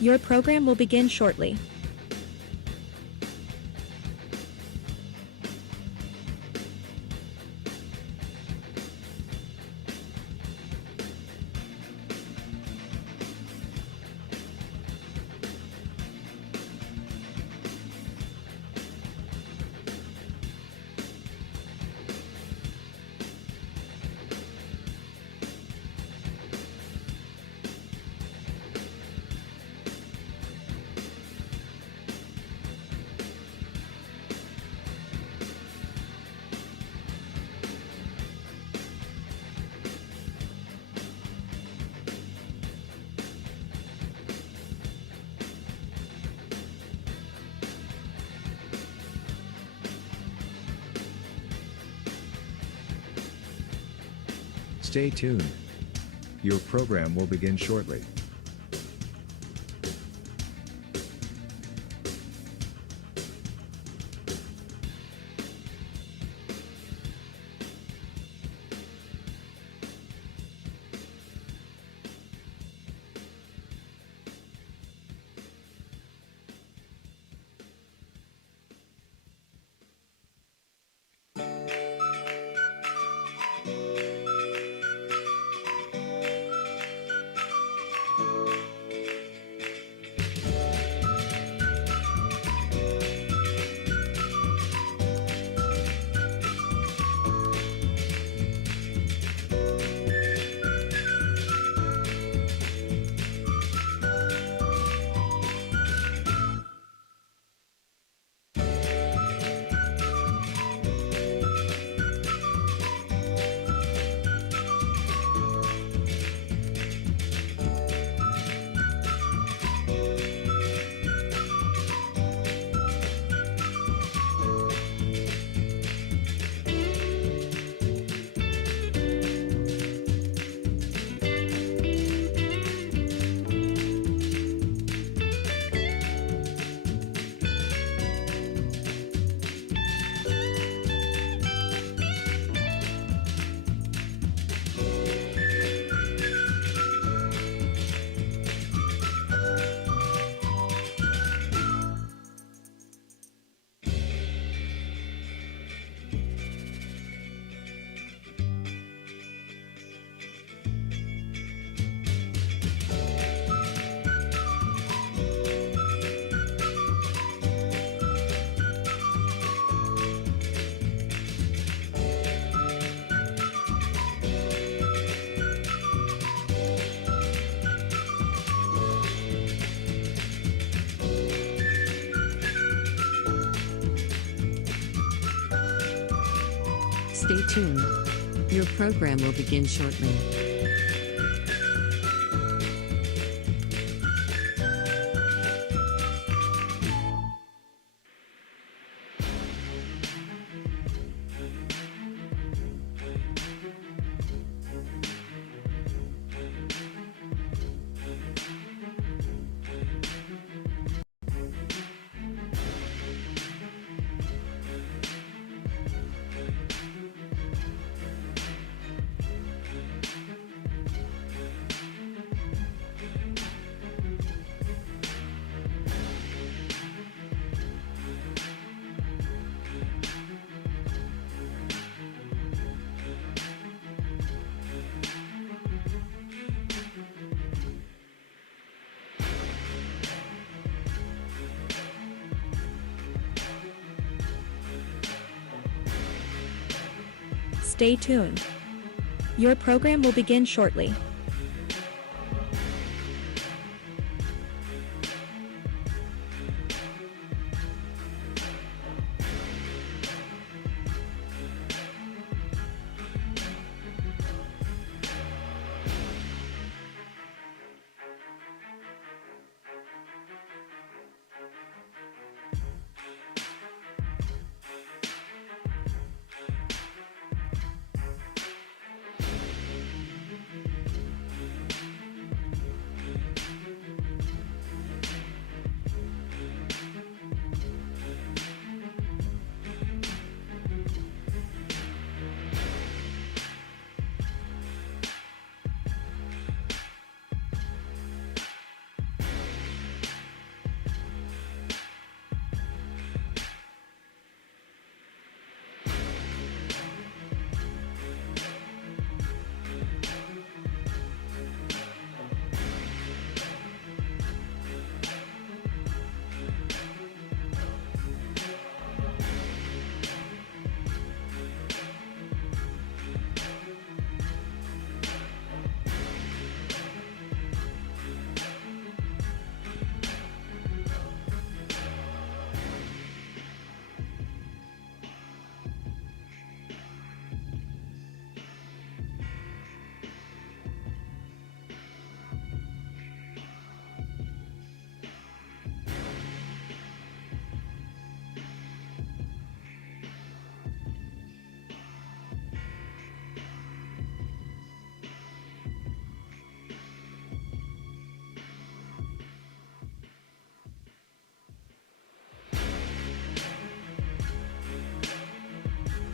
Your program will begin shortly. Stay tuned. Your program will begin shortly. Stay tuned. Your program will begin shortly. Stay tuned. Your program will begin shortly.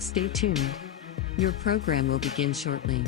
Stay tuned. Your program will begin shortly.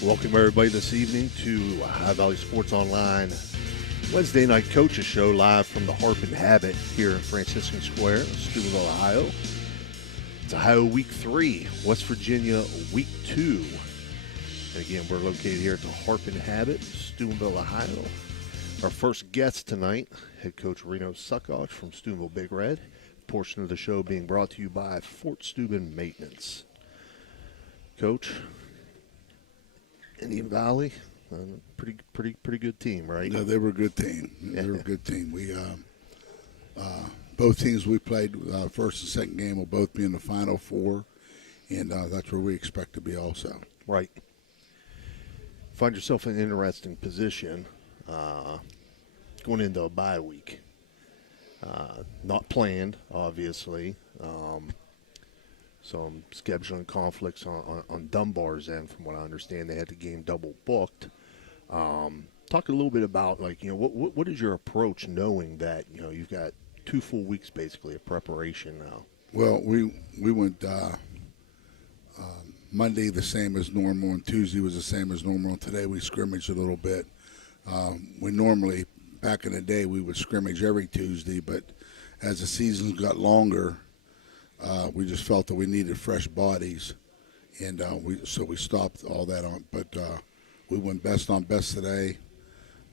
Welcome everybody this evening to High Valley Sports Online Wednesday night coaches show live from the Harp and Habit here in Franciscan Square, Steubenville, Ohio. It's Ohio Week 3, West Virginia Week 2. And again, we're located here at the Harp and Habit, Steubenville, Ohio. Our first guest tonight, head coach Reno Saccoccia from Steubenville Big Red. A portion of the show being brought to you by Fort Steuben Maintenance. Coach, Indian Valley, pretty good team, right? No, they were a good team. They were a good team. We both teams we played first and second game will both be in the Final Four, and that's where we expect to be also. Right. Find yourself in an interesting position going into a bye week. Not planned, obviously. Some scheduling conflicts on Dunbar's end, from what I understand. They had the game double booked. Talk a little bit about, what is your approach knowing that, you've got 2 full weeks basically of preparation now? Well, we went Monday the same as normal, and Tuesday was the same as normal. And today we scrimmaged a little bit. We normally, back in the day, we would scrimmage every Tuesday, but as the seasons got longer, we just felt that we needed fresh bodies, and so we stopped all that on. But we went best on best today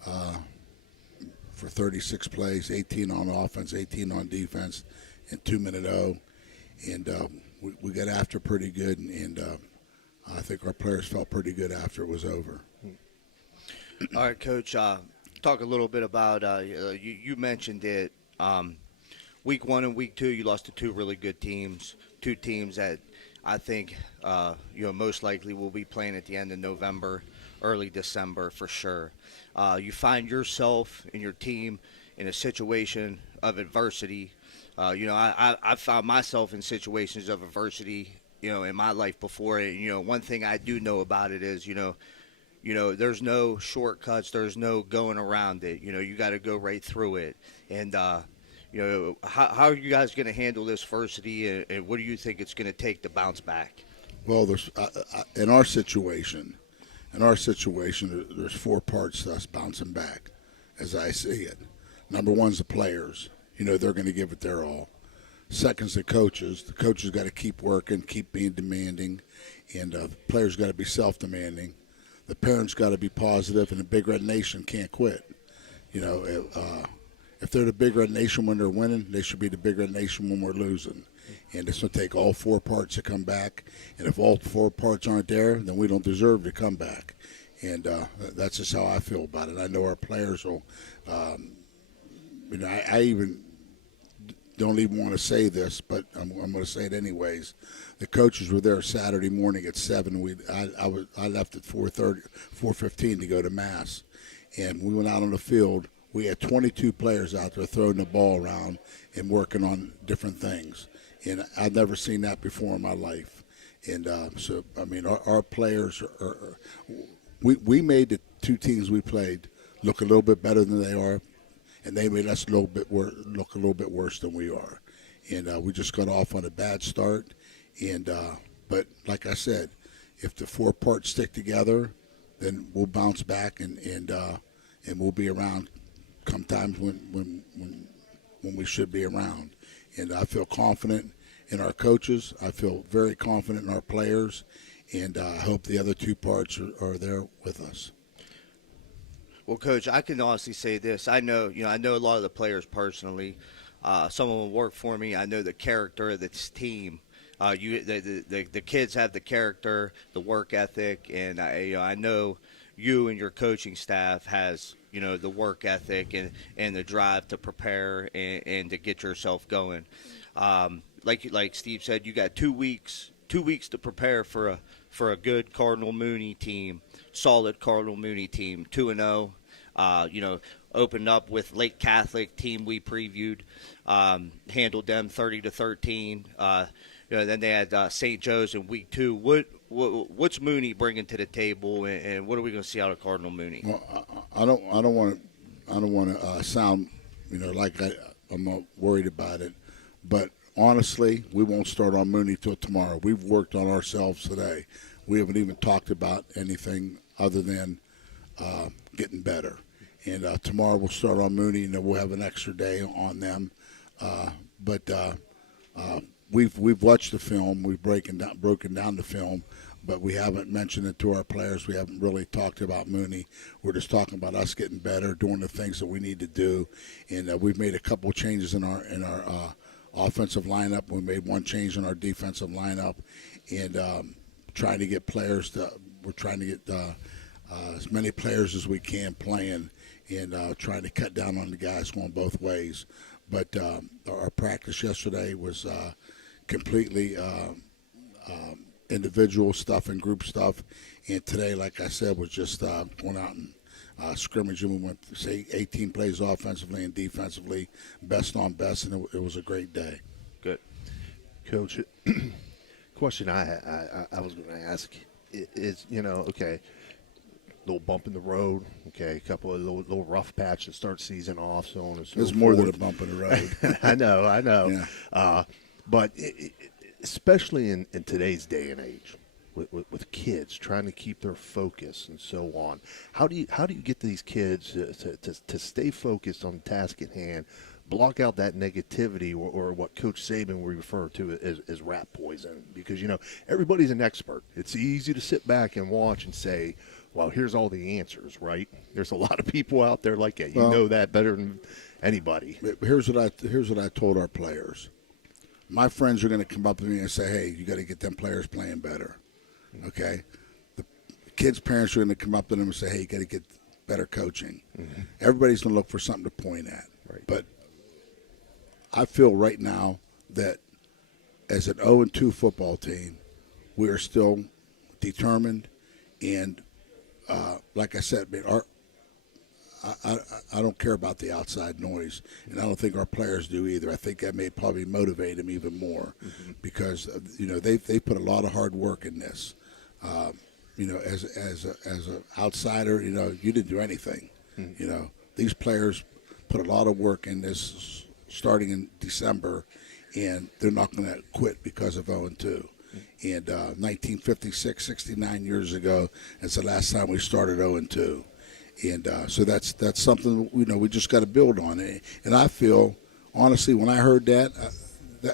for 36 plays, 18 on offense, 18 on defense, and 2-minute O. And we got after pretty good, and I think our players felt pretty good after it was over. All right, Coach, talk a little bit about you mentioned it. Week 1 and Week 2, you lost to 2 really good teams, 2 teams that I think most likely will be playing at the end of November, early December for sure. You find yourself and your team in a situation of adversity. I've found myself in situations of adversity, in my life before. One thing I do know about it is, there's no shortcuts. There's no going around it. You got to go right through it. And, how are you guys going to handle this adversity, and what do you think it's going to take to bounce back? Well, there's in our situation, there's 4 parts to us bouncing back, as I see it. Number 1's the players. They're going to give it their all. Second's the coaches. The coaches got to keep working, keep being demanding, and the players got to be self-demanding. The parents got to be positive, and the Big Red Nation can't quit. If they're the Big Red Nation when they're winning, they should be the Big Red Nation when we're losing. And it's going to take all 4 parts to come back. And if all 4 parts aren't there, then we don't deserve to come back. And that's just how I feel about it. I know our players will. I even don't even want to say this, but I'm going to say it anyways. The coaches were there Saturday morning at 7. I left at 4:15 to go to Mass. And we went out on the field. We had 22 players out there throwing the ball around and working on different things. And I've never seen that before in my life. And our players we made the 2 teams we played look a little bit better than they are, and they made us look a little bit worse than we are. And we just got off on a bad start. And but like I said, if the 4 parts stick together, then we'll bounce back and we'll be around come times when we should be around. And I feel confident in our coaches. I feel very confident in our players, and I hope the other 2 parts are there with us. Well, Coach, I can honestly say this. I know a lot of the players personally. Some of them work for me. I know the character of this team. The kids have the character, the work ethic, and I know you and your coaching staff has the work ethic and the drive to prepare and to get yourself going. Like Steve said, you got 2 weeks to prepare for a good Cardinal Mooney team, solid Cardinal Mooney team, 2-0. Opened up with Lake Catholic team we previewed, handled them 30-13. Then they had St. Joe's in week 2. What's Mooney bringing to the table, and what are we going to see out of Cardinal Mooney? Well, I don't want to sound like I'm not worried about it, but honestly, we won't start on Mooney till tomorrow. We've worked on ourselves today. We haven't even talked about anything other than getting better. And tomorrow we'll start on Mooney, and then we'll have an extra day on them. But we've watched the film. We've broken down the film, but we haven't mentioned it to our players. We haven't really talked about Mooney. We're just talking about us getting better, doing the things that we need to do. And we've made a couple of changes in our offensive lineup. We made one change in our defensive lineup, and trying to get players to. We're trying to get as many players as we can playing, and trying to cut down on the guys going both ways. But our practice yesterday was completely individual stuff and group stuff, and today, like I said, was just going out and scrimmaging. We went, say, 18 plays offensively and defensively, best on best, and it was a great day. Good. Coach, question I was going to ask is, okay, little bump in the road, okay, a couple of little rough patch to start season off, so on and so forth. It's more than a bump in the road. I know. Yeah. But especially in today's day and age, with kids trying to keep their focus and so on, how do you get these kids to stay focused on the task at hand, block out that negativity or what Coach Saban would refer to as rat poison? Because everybody's an expert. It's easy to sit back and watch and say, well, here's all the answers, right? There's a lot of people out there like that. You know that better than anybody. Here's what I told our players. My friends are going to come up to me and say, hey, you got to get them players playing better, okay? The kids' parents are going to come up to them and say, hey, you got to get better coaching. Mm-hmm. Everybody's going to look for something to point at. Right. But I feel right now that as an 0-2 football team, we are still determined, and like I said, I don't care about the outside noise, and I don't think our players do either. I think that may probably motivate them even more, mm-hmm. because they put a lot of hard work in this. As an outsider, you didn't do anything. Mm-hmm. These players put a lot of work in this starting in December, and they're not going to quit because of 0-2. And 1956, 69 years ago, it's the last time we started 0-2. And so that's something we just got to build on. And I feel, honestly, when I heard that,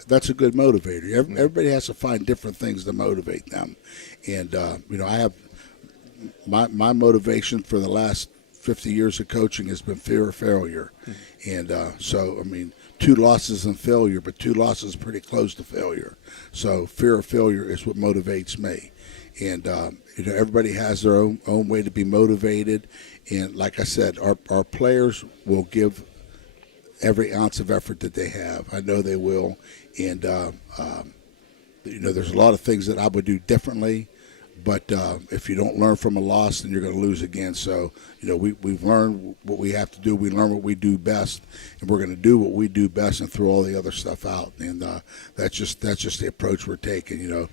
that's a good motivator. Everybody has to find different things to motivate them. And I have my motivation for the last 50 years of coaching has been fear of failure. And so, 2 losses and failure, but 2 losses is pretty close to failure. So fear of failure is what motivates me. And everybody has their own way to be motivated. And like I said, our players will give every ounce of effort that they have. I know they will. And there's a lot of things that I would do differently. But if you don't learn from a loss, then you're going to lose again. So, we've learned what we have to do. We learn what we do best, and we're going to do what we do best and throw all the other stuff out. And that's just the approach we're taking.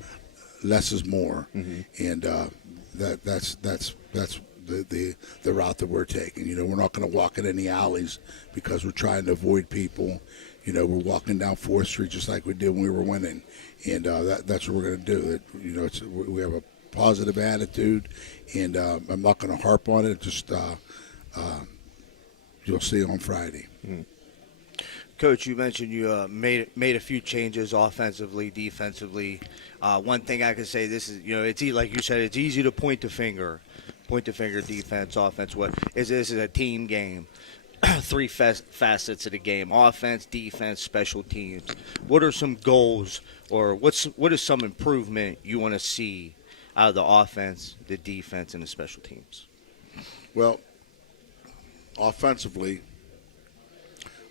Less is more, mm-hmm. And that's the route that we're taking. We're not going to walk in any alleys because we're trying to avoid people. We're walking down 4th Street just like we did when we were winning, and that's what we're going to do. We have a positive attitude, and I'm not going to harp on it. Just you'll see on Friday. Mm. Coach, you mentioned you made a few changes offensively, defensively. One thing I can say, this is it's like you said, it's easy to point the finger, point the finger, defense, offense. What is this? Is a team game. Three facets of the game: offense, defense, special teams. What are some goals, or what is some improvement you want to see out of the offense, the defense, and the special teams? Well, offensively,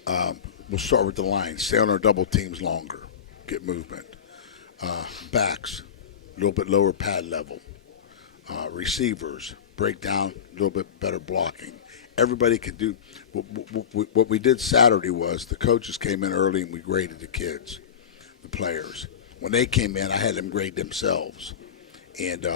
we'll start with the line. Stay on our double teams longer. Get movement. Backs, a little bit lower pad level. Receivers, break down, a little bit better blocking. Everybody can do what we did Saturday was the coaches came in early and we graded the kids, the players. When they came in, I had them grade themselves. And,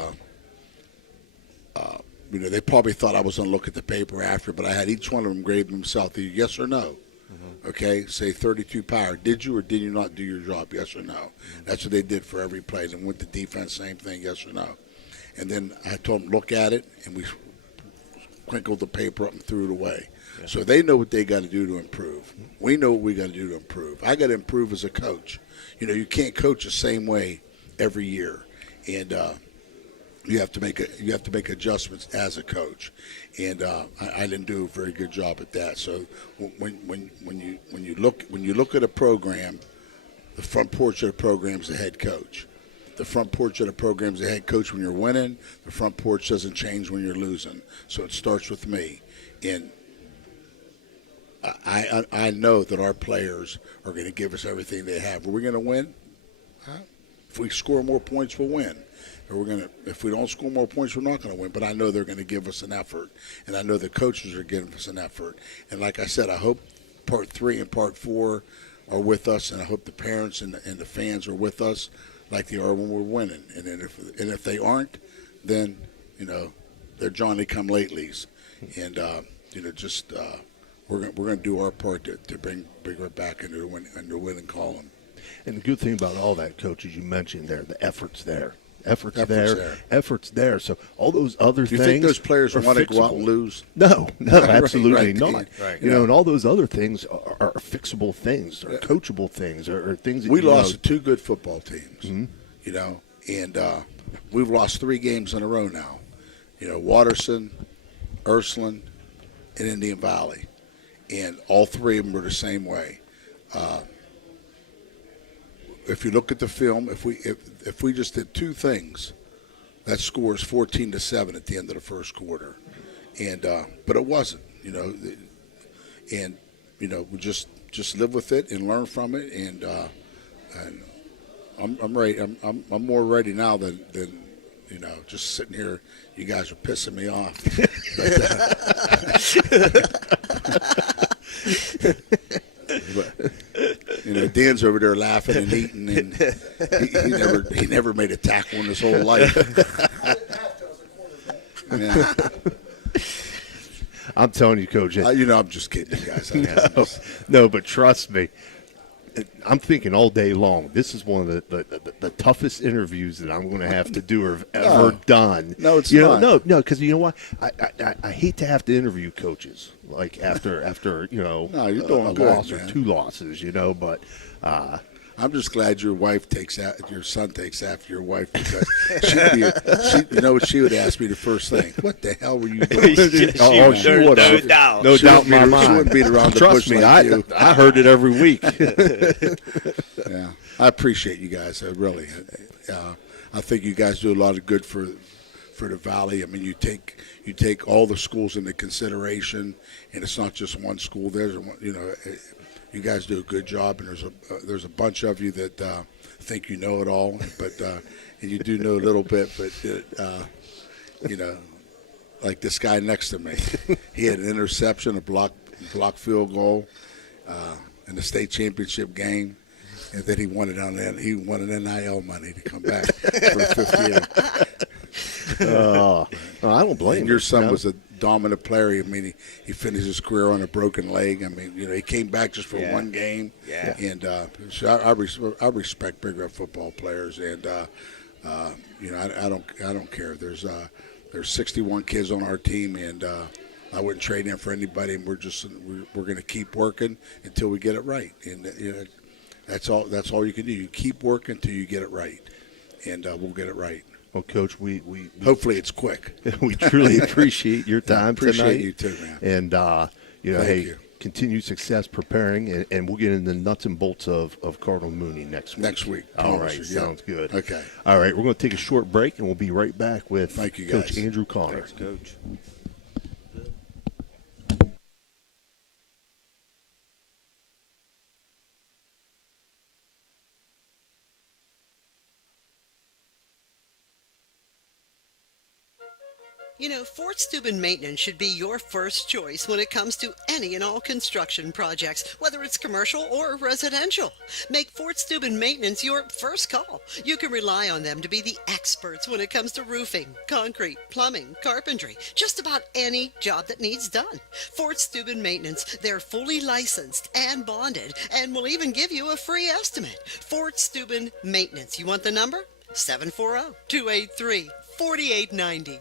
they probably thought I was going to look at the paper after, but I had each one of them grade themselves, either yes or no. Mm-hmm. Okay, say 32 power. Did you or did you not do your job, yes or no? Mm-hmm. That's what they did for every play. Then with the defense, same thing, yes or no. And then I told them, look at it, and we crinkled the paper up and threw it away. Yeah. So they know what they got to do to improve. We know what we got to do to improve. I got to improve as a coach. You can't coach the same way every year, and you have to make adjustments as a coach. And I didn't do a very good job at that. So when you look at a program, the front porch of the program is the head coach. The front porch of the program is the head coach when you're winning. The front porch doesn't change when you're losing. So it starts with me. And I know that our players are going to give us everything they have. Are we going to win? If we score more points, we'll win. If we don't score more points, we're not going to win. But I know they're going to give us an effort. And I know the coaches are giving us an effort. And like I said, I hope Part 3 and Part 4 are with us, and I hope the parents and the fans are with us like they are when we're winning. And then if they aren't, then they're Johnny-come-latelys. And we're going to do our part to bring her back into the winning column. And the good thing about all that, Coach, as you mentioned there, the effort's there. Effort's there. So all those other things. Do you think those players want to go out and lose? No, absolutely not. Right. And all those other things are fixable things, or coachable things, or things that we lost to two good football teams. Mm-hmm. And we've lost 3 games in a row now. Watterson, Ursuline, and Indian Valley, and all 3 of them were the same way. If you look at the film, if we just did 2 things, that score is 14-7 at the end of the first quarter, and but it wasn't, and we just live with it and learn from it, and I'm ready. I'm more ready now than just sitting here. You guys are pissing me off. But, Dan's over there laughing and eating, and he never made a tackle in his whole life. Yeah. I'm telling you, Coach. I'm just kidding, you guys. No, but trust me. I'm thinking all day long, this is one of the toughest interviews that I'm going to have to do or have ever done. No, it's not. No, because you know what? I hate to have to interview coaches like after no, you're doing a good, loss man. or 2 losses, but I'm just glad your son takes after your wife, because you know what she would ask me the first thing. What the hell were you doing? She would have. No doubt in my mind. She wouldn't beat around the Trust bush me, like you. I heard it every week. Yeah, I appreciate you guys. I really. I think you guys do a lot of good for the Valley. I mean, you take all the schools into consideration, and it's not just one school. You guys do a good job, and there's a bunch of you that think you know it all, but and you do know a little bit, but like this guy next to me, he had an interception, a block field goal in the state championship game, and then he wanted NIL money to come back for the 5th year. I don't blame and your son was a dominant player. I mean, he finished his career on a broken leg. I mean, he came back just for one game. Yeah. And so I respect big red football players, and I don't care. There's 61 kids on our team, and I wouldn't trade them for anybody. And we're going to keep working until we get it right. And that's all you can do. You keep working until you get it right. and we'll get it right. Well, Coach, we Hopefully it's quick. we truly appreciate your time tonight. Appreciate you too, man. And, Thank hey, you. continued success preparing, and we'll get into the nuts and bolts of Cardinal Mooney next week. Next week. All Promise right, you. sounds good. Okay. All right, we're going to take a short break, and we'll be right back with Thank you, Coach guys. Andrew Connor. Thanks, Coach. You know, Fort Steuben Maintenance should be your first choice when it comes to any and all construction projects, whether it's commercial or residential. Make Fort Steuben Maintenance your first call. You can rely on them to be the experts when it comes to roofing, concrete, plumbing, carpentry, just about any job that needs done. Fort Steuben Maintenance, they're fully licensed and bonded and will even give you a free estimate. Fort Steuben Maintenance. You want the number? 740-283-4890.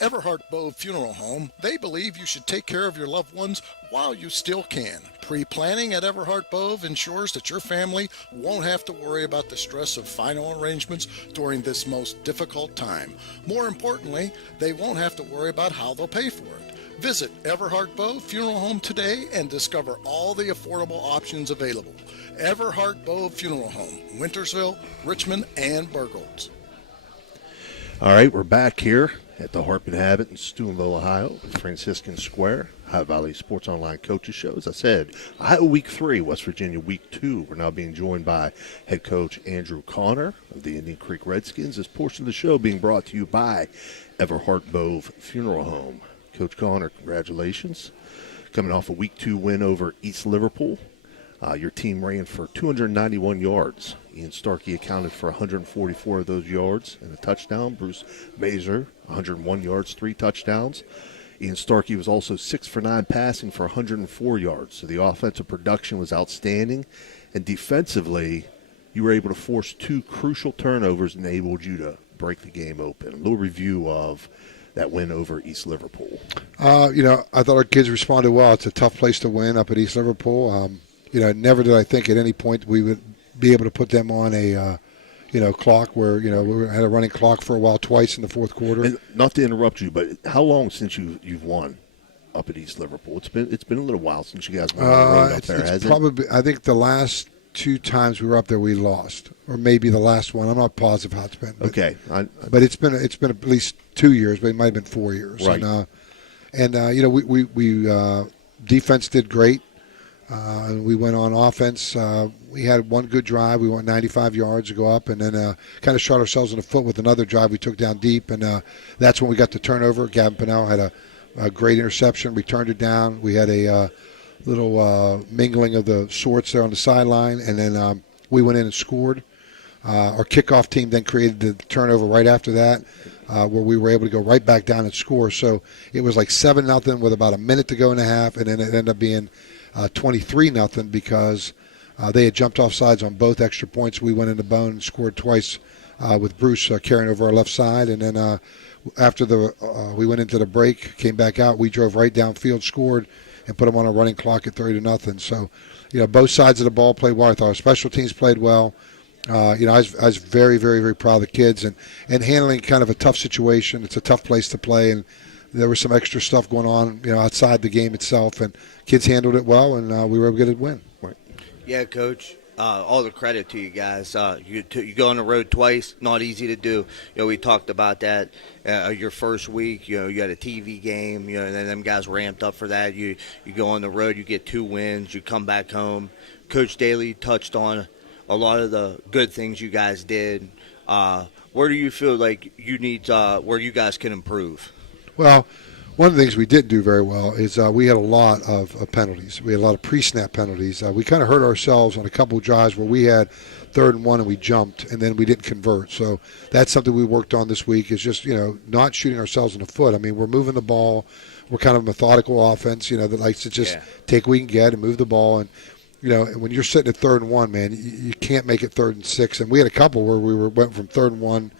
Everhart Bove Funeral Home, they believe you should take care of your loved ones while you still can. Pre-planning at Everhart Bove ensures that your family won't have to worry about the stress of final arrangements during this most difficult time. More importantly, they won't have to worry about how they'll pay for it. Visit Everhart Bove Funeral Home today and discover all the affordable options available. Everhart Bove Funeral Home, Wintersville, Richmond, and Burgolds. All right, we're back here at the Harp and Habit in Steubenville, Ohio, at Franciscan Square, Ohio Valley Sports Online Coaches Show. As I said, Ohio Week 3, West Virginia Week 2. We're now being joined by head coach Andrew Connor of the Indian Creek Redskins. This portion of the show being brought to you by Everhart Bove Funeral Home. Coach Connor, congratulations. Coming off a Week 2 win over East Liverpool. Your team ran for 291 yards. Ian Starkey accounted for 144 of those yards and a touchdown. Bruce Mazer, 101 yards, 3 touchdowns. Ian Starkey was also 6 for 9 passing for 104 yards. So the offensive production was outstanding. And defensively, you were able to force 2 crucial turnovers and enabled you to break the game open. A little review of that win over East Liverpool. I thought our kids responded well. It's a tough place to win up at East Liverpool. Never did I think at any point we would be able to put them on a, clock where, we had a running clock for a while twice in the fourth quarter. And not to interrupt you, but how long since you've won up at East Liverpool? It's been a little while since you guys won up there, hasn't it? Probably, I think the last 2 times we were up there we lost, or maybe the last one. I'm not positive how it's been. But, okay. But it's been at least 2 years, but it might have been 4 years. Right. We defense did great. We went on offense. We had one good drive. We went 95 yards to go up, and then kind of shot ourselves in the foot with another drive we took down deep, and that's when we got the turnover. Gavin Pinnell had a great interception, returned it down. We had a little mingling of the sorts there on the sideline, and then we went in and scored. Our kickoff team then created the turnover right after that, where we were able to go right back down and score. So it was like 7-0 with about a minute to go and a half, and then it ended up being 23-0 because they had jumped off sides on both extra points. We went in the bone and scored twice with Bruce carrying over our left side. And then after we went into the break, came back out, we drove right downfield, scored, and put them on a running clock at 30-0. So, both sides of the ball played well. I thought our special teams played well. I was very, very, very proud of the kids and handling kind of a tough situation. It's a tough place to play, and there was some extra stuff going on, outside the game itself, and kids handled it well, and we were able to get a win. Right. Yeah, Coach. All the credit to you guys. You go on the road twice, not easy to do. We talked about that your first week. You had a TV game. And then them guys were amped up for that. You go on the road, you get 2 wins, you come back home. Coach Daly touched on a lot of the good things you guys did. Where do you feel like you need where you guys can improve? Well, one of the things we didn't do very well is we had a lot of penalties. We had a lot of pre-snap penalties. We kind of hurt ourselves on a couple of drives where we had 3rd and 1 and we jumped, and then we didn't convert. So that's something we worked on this week is just, not shooting ourselves in the foot. I mean, we're moving the ball. we're kind of a methodical offense, that likes to just take what we can get and move the ball. And, when you're sitting at 3rd and 1, man, you can't make it 3rd and 6. And we had a couple where we went from 3rd and 1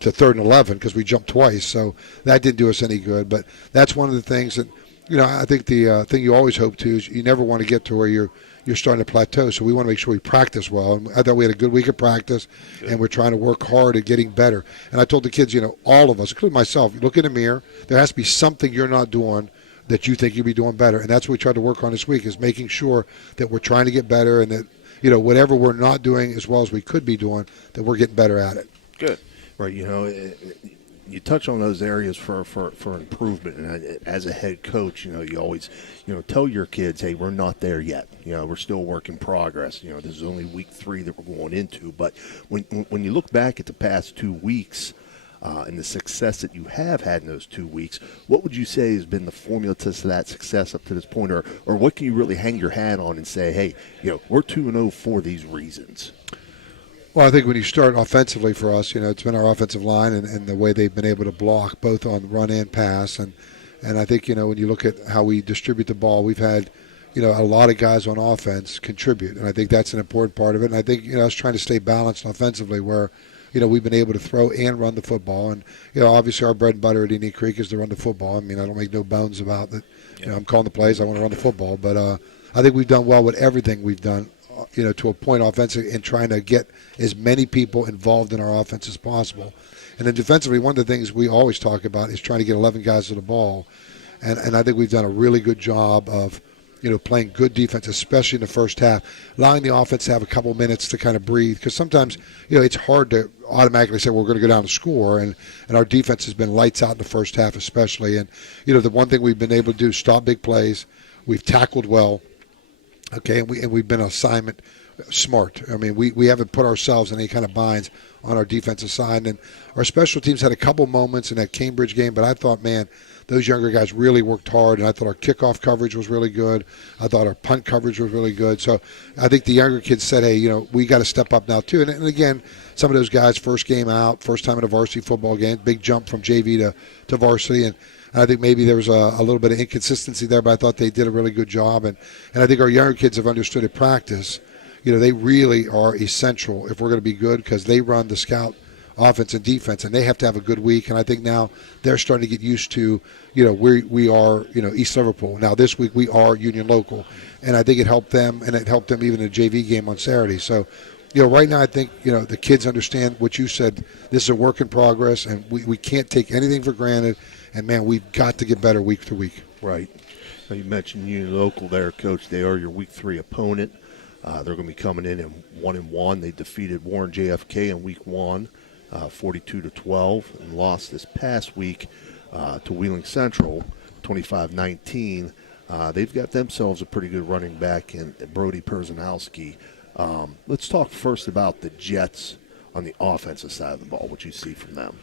to 3rd and 11 because we jumped twice. So that didn't do us any good. But that's one of the things that, I think the thing you always hope to is you never want to get to where you're starting to plateau. So we want to make sure we practice well. And I thought we had a good week of practice, and we're trying to work hard at getting better. And I told the kids, all of us, including myself, you look in the mirror, there has to be something you're not doing that you think you'll be doing better. And that's what we tried to work on this week, is making sure that we're trying to get better and that, whatever we're not doing as well as we could be doing, that we're getting better at it. Good. Right, you touch on those areas for improvement, and as a head coach, you always, tell your kids, hey, we're not there yet. We're still a work in progress. This is only week 3 that we're going into. But when you look back at the past 2 weeks and the success that you have had in those 2 weeks, what would you say has been the formula to that success up to this point, or what can you really hang your hat on and say, hey, we're 2-0 for these reasons? Well, I think when you start offensively for us, it's been our offensive line and the way they've been able to block both on run and pass. And I think, when you look at how we distribute the ball, we've had, a lot of guys on offense contribute. And I think that's an important part of it. And I think, us trying to stay balanced offensively where, we've been able to throw and run the football. And, obviously our bread and butter at Indian Creek is to run the football. I mean, I don't make no bones about that. I'm calling the plays. I want to run the football. But I think we've done well with everything we've done, to a point offensively, and trying to get as many people involved in our offense as possible. And then defensively, one of the things we always talk about is trying to get 11 guys to the ball. And I think we've done a really good job of, playing good defense, especially in the first half, allowing the offense to have a couple minutes to kind of breathe. Because sometimes, it's hard to automatically say, well, we're going to go down and score. And our defense has been lights out in the first half especially. And, the one thing we've been able to do is stop big plays. We've tackled well. Okay, and we've been assignment smart. I mean, we haven't put ourselves in any kind of binds on our defensive side. And our special teams had a couple moments in that Cambridge game, but I thought, man, those younger guys really worked hard, and I thought our kickoff coverage was really good. I thought our punt coverage was really good. So I think the younger kids said, hey, we got to step up now too. And again, some of those guys, first game out, first time in a varsity football game, big jump from JV to varsity, and I think maybe there was a little bit of inconsistency there, but I thought they did a really good job. And I think our younger kids have understood at practice, they really are essential if we're going to be good, because they run the scout offense and defense, and they have to have a good week. And I think now they're starting to get used to, we are, East Liverpool. Now this week we are Union Local. And I think it helped them, and it helped them even in the JV game on Saturday. So, right now I think, the kids understand what you said. This is a work in progress, and we can't take anything for granted. And, man, we've got to get better week to week. Right. Now you mentioned Union Local there, Coach. They are your week 3 opponent. They're going to be coming in 1-1. They defeated Warren JFK in week 1, 42-12, and lost this past week to Wheeling Central, 25-19. They've got themselves a pretty good running back in Brody Perzanowski. Let's talk first about the Jets on the offensive side of the ball, what you see from them.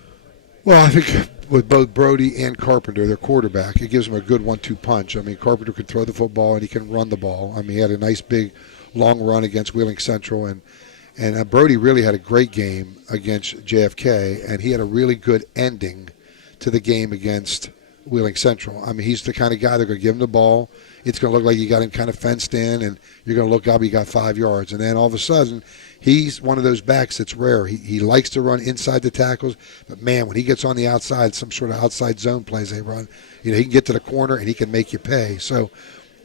Well, I think with both Brody and Carpenter, their quarterback, it gives them a good 1-2 punch. I mean, Carpenter can throw the football and he can run the ball. I mean, he had a nice big long run against Wheeling Central, and Brody really had a great game against JFK, and he had a really good ending to the game against Wheeling Central. I mean, he's the kind of guy they're going to give him the ball. It's going to look like you got him kind of fenced in, and you're going to look up, he got 5 yards. And then all of a sudden, he's one of those backs that's rare. He likes to run inside the tackles, but, man, when he gets on the outside, some sort of outside zone plays they run, he can get to the corner and he can make you pay. So,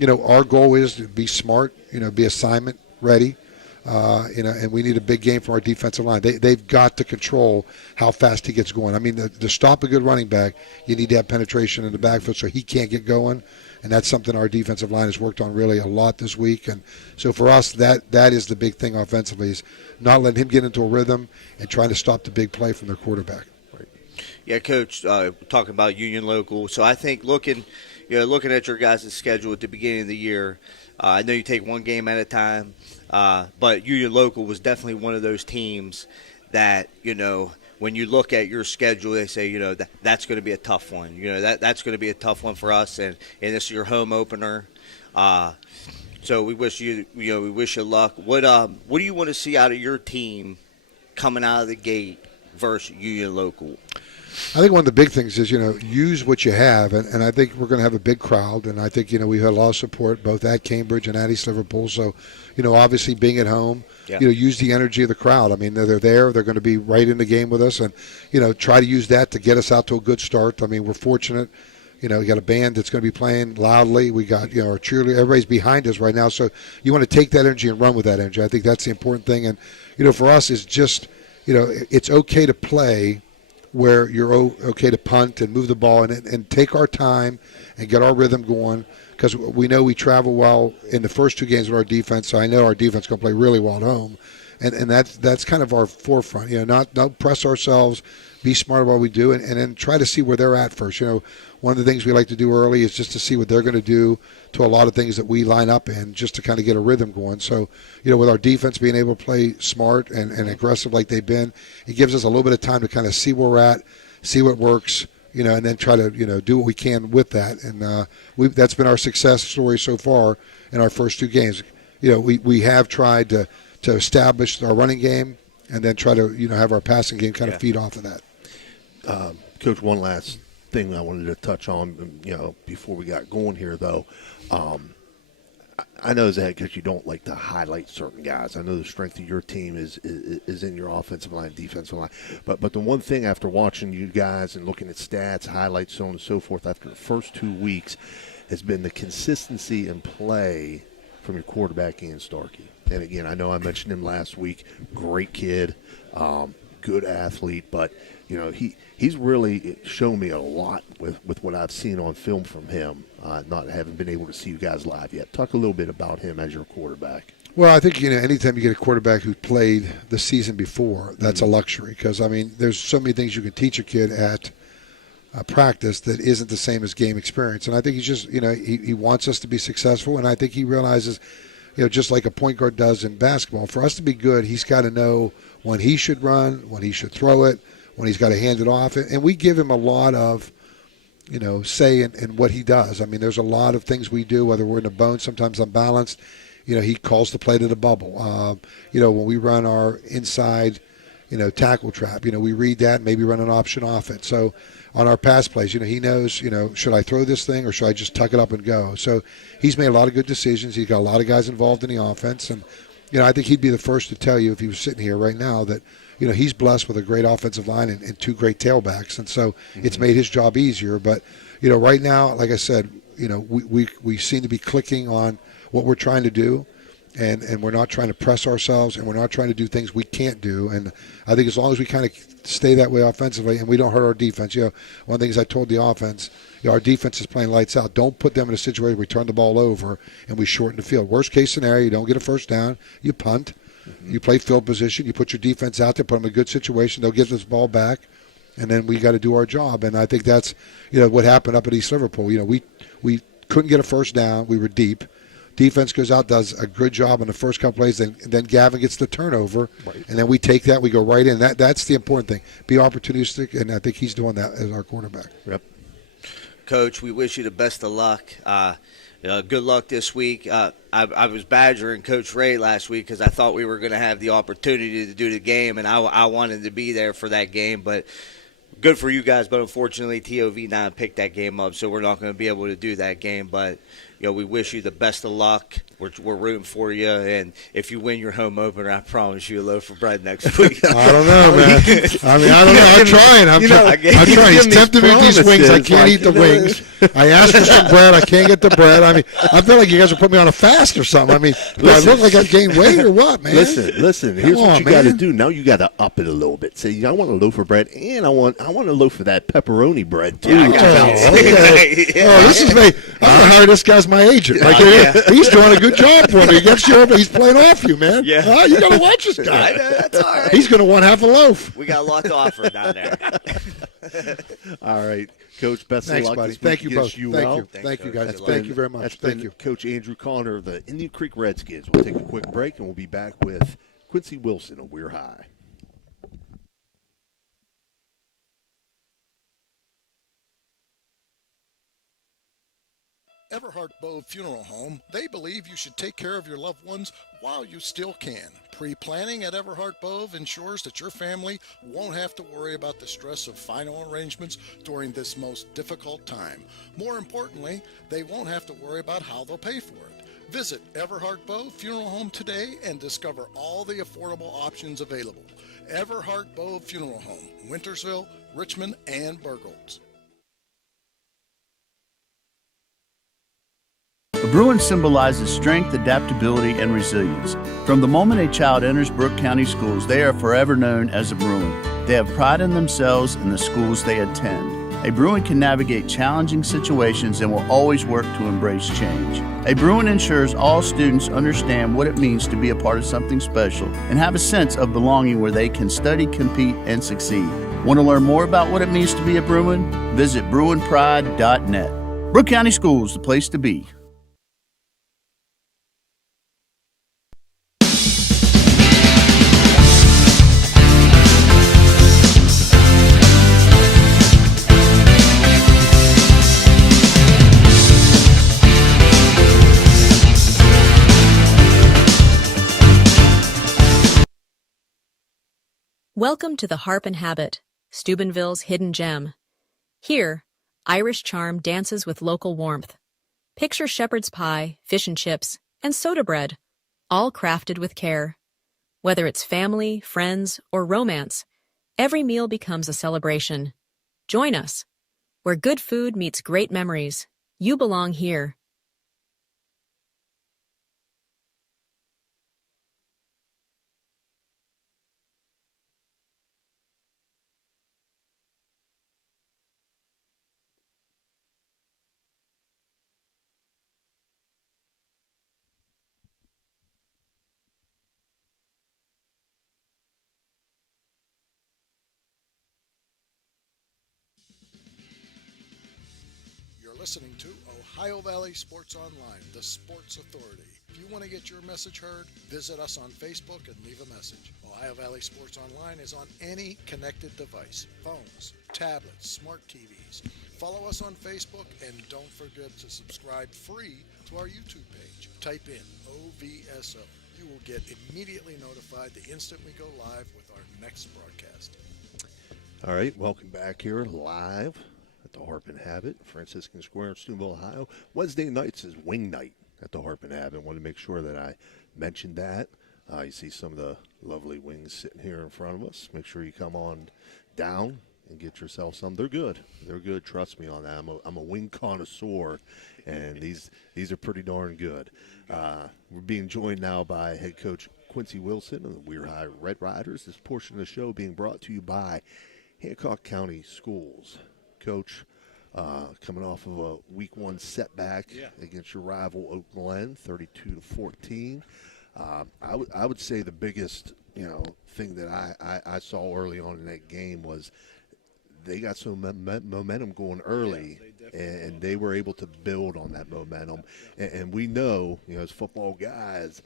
our goal is to be smart, be assignment ready. And we need a big game from our defensive line. They've got to control how fast he gets going. I mean, to stop a good running back, you need to have penetration in the backfield so he can't get going. And that's something our defensive line has worked on really a lot this week. And so for us, that is the big thing offensively, is not letting him get into a rhythm and trying to stop the big play from their quarterback. Right. Yeah, Coach, talking about Union Local. So I think looking at your guys' schedule at the beginning of the year, I know you take one game at a time, but Union Local was definitely one of those teams that, when you look at your schedule, they say, that's going to be a tough one. That's going to be a tough one for us, and this is your home opener. So we wish you luck. What do you want to see out of your team coming out of the gate versus Union Local? I think one of the big things is, use what you have. And I think we're going to have a big crowd. And I think, we've had a lot of support both at Cambridge and at East Liverpool. So, obviously being at home, use the energy of the crowd. I mean, they're there. They're going to be right in the game with us. And, try to use that to get us out to a good start. I mean, we're fortunate. We got a band that's going to be playing loudly. We got, our cheerleader. Everybody's behind us right now. So you want to take that energy and run with that energy. I think that's the important thing. And, for us, it's just, it's okay to play where you're okay to punt and move the ball and take our time and get our rhythm going, because we know we travel well in the first 2 games with our defense. So I know our defense is going to play really well at home. And that's kind of our forefront, not press ourselves, be smart about what we do, and then try to see where they're at first. One of the things we like to do early is just to see what they're going to do to a lot of things that we line up in, just to kind of get a rhythm going. So, with our defense being able to play smart and aggressive like they've been, it gives us a little bit of time to kind of see where we're at, see what works, and then try to, do what we can with that. And that's been our success story so far in our first 2 games. We have tried to establish our running game and then try to, have our passing game kind of feed off of that. Coach, one last thing I wanted to touch on, before we got going here, though. I know as a head coach you don't like to highlight certain guys. I know the strength of your team is in your offensive line, defensive line. But the one thing after watching you guys and looking at stats, highlights, so on and so forth, after the first 2 weeks has been the consistency in play from your quarterback, Ian Starkey. And, again, I know I mentioned him last week. Great kid, good athlete, but – he's really shown me a lot with what I've seen on film from him, not having been able to see you guys live yet. Talk a little bit about him as your quarterback. Well, I think, anytime you get a quarterback who played the season before, that's a luxury, because, there's so many things you can teach a kid at practice that isn't the same as game experience. And I think he's just, he wants us to be successful, and I think he realizes, just like a point guard does in basketball, for us to be good, he's got to know when he should run, when he should throw it, when he's got to hand it off. And we give him a lot of, say in what he does. There's a lot of things we do, whether we're in a bone, sometimes unbalanced. He calls the play to the bubble. When we run our inside, tackle trap, we read that and maybe run an option off it. So on our pass plays, he knows, should I throw this thing or should I just tuck it up and go? So he's made a lot of good decisions. He's got a lot of guys involved in the offense. And, I think he'd be the first to tell you if he was sitting here right now that, he's blessed with a great offensive line and 2 great tailbacks. And so it's made his job easier. But, right now, like I said, we seem to be clicking on what we're trying to do. And we're not trying to press ourselves, and we're not trying to do things we can't do. And I think as long as we kind of stay that way offensively and we don't hurt our defense, one of the things I told the offense, our defense is playing lights out. Don't put them in a situation where we turn the ball over and we shorten the field. Worst case scenario, you don't get a first down, you punt. You play field position. You put your defense out there, put them in a good situation. They'll get this ball back, and then we got to do our job. And I think that's what happened up at East Liverpool. We couldn't get a first down. We were deep. Defense goes out, does a good job on the first couple plays, and then Gavin gets the turnover, and then we take that, we go right in. That's the important thing. Be opportunistic, and I think he's doing that as our quarterback. Yep. Coach, we wish you the best of luck. Good luck this week. I was badgering Coach Ray last week because I thought we were going to have the opportunity to do the game, and I wanted to be there for that game. But good for you guys, but unfortunately TOV9 picked that game up, so we're not going to be able to do that game. But we wish you the best of luck. We're rooting for you, and if you win your home opener, I promise you a loaf of bread next week. I don't know, man. I don't know. I'm trying. I'm trying. He's tempting me with these wings. I can't eat the wings. I asked for some bread. I can't get the bread. I feel like you guys are putting me on a fast or something. Do I look like I've gained weight or what, man? Listen. Here's what you got to do. Now you got to up it a little bit. Say, I want a loaf of bread, and I want a loaf of that pepperoni bread too. Okay. This is me. I'm gonna hire this guy's my agent. He's doing a good job for me. He's playing off you, man. Yeah. You got to watch this guy. I know, that's all right. He's going to want half a loaf. We got a lot to offer down there. All right, Coach, best Thanks, of luck. buddy. This Thank you week both. against UL. Thank you. Thanks, Thank you, Coach. guys. Thank you very much. That's Thank been you. Coach Andrew Connor of the Indian Creek Redskins. We'll take a quick break, and we'll be back with Quincy Wilson of We're High. Everhart Bove Funeral Home, they believe you should take care of your loved ones while you still can. Pre-planning at Everhart Bove ensures that your family won't have to worry about the stress of final arrangements during this most difficult time. More importantly, they won't have to worry about how they'll pay for it. Visit Everhart Bove Funeral Home today and discover all the affordable options available. Everhart Bove Funeral Home, Wintersville, Richmond, and Burgolds. A Bruin symbolizes strength, adaptability, and resilience. From the moment a child enters Brooke County schools, they are forever known as a Bruin. They have pride in themselves and the schools they attend. A Bruin can navigate challenging situations and will always work to embrace change. A Bruin ensures all students understand what it means to be a part of something special and have a sense of belonging where they can study, compete, and succeed. Want to learn more about what it means to be a Bruin? Visit BruinPride.net. Brooke County Schools, the place to be. Welcome to the Harp and Habit, Steubenville's hidden gem. Here, Irish charm dances with local warmth. Picture shepherd's pie, fish and chips, and soda bread, all crafted with care. Whether it's family, friends, or romance, every meal becomes a celebration. Join us. Where good food meets great memories, you belong here. You're listening to Ohio Valley Sports Online, the sports authority. If you want to get your message heard, visit us on Facebook and leave a message. Ohio Valley Sports Online is on any connected device, phones, tablets, smart TVs. Follow us on Facebook and don't forget to subscribe free to our YouTube page. Type in OVSO. You will get immediately notified the instant we go live with our next broadcast. All right, welcome back here live at the Harp and Habit, Franciscan Square in Steubenville, Ohio. Wednesday nights is wing night at the Harp and Habit. I want to make sure that I mentioned that. You see some of the lovely wings sitting here in front of us. Make sure you come on down and get yourself some. They're good. They're good. Trust me on that. I'm a wing connoisseur, and these are pretty darn good. We're being joined now by head coach Quincy Wilson of the Weir High Red Riders. This portion of the show being brought to you by Hancock County Schools. Coach, coming off of a week one setback against your rival Oak Glen, 32-14. I would say the biggest thing that I saw early on in that game was they got some momentum going early, and they were able to build on that momentum. And we know, as football guys,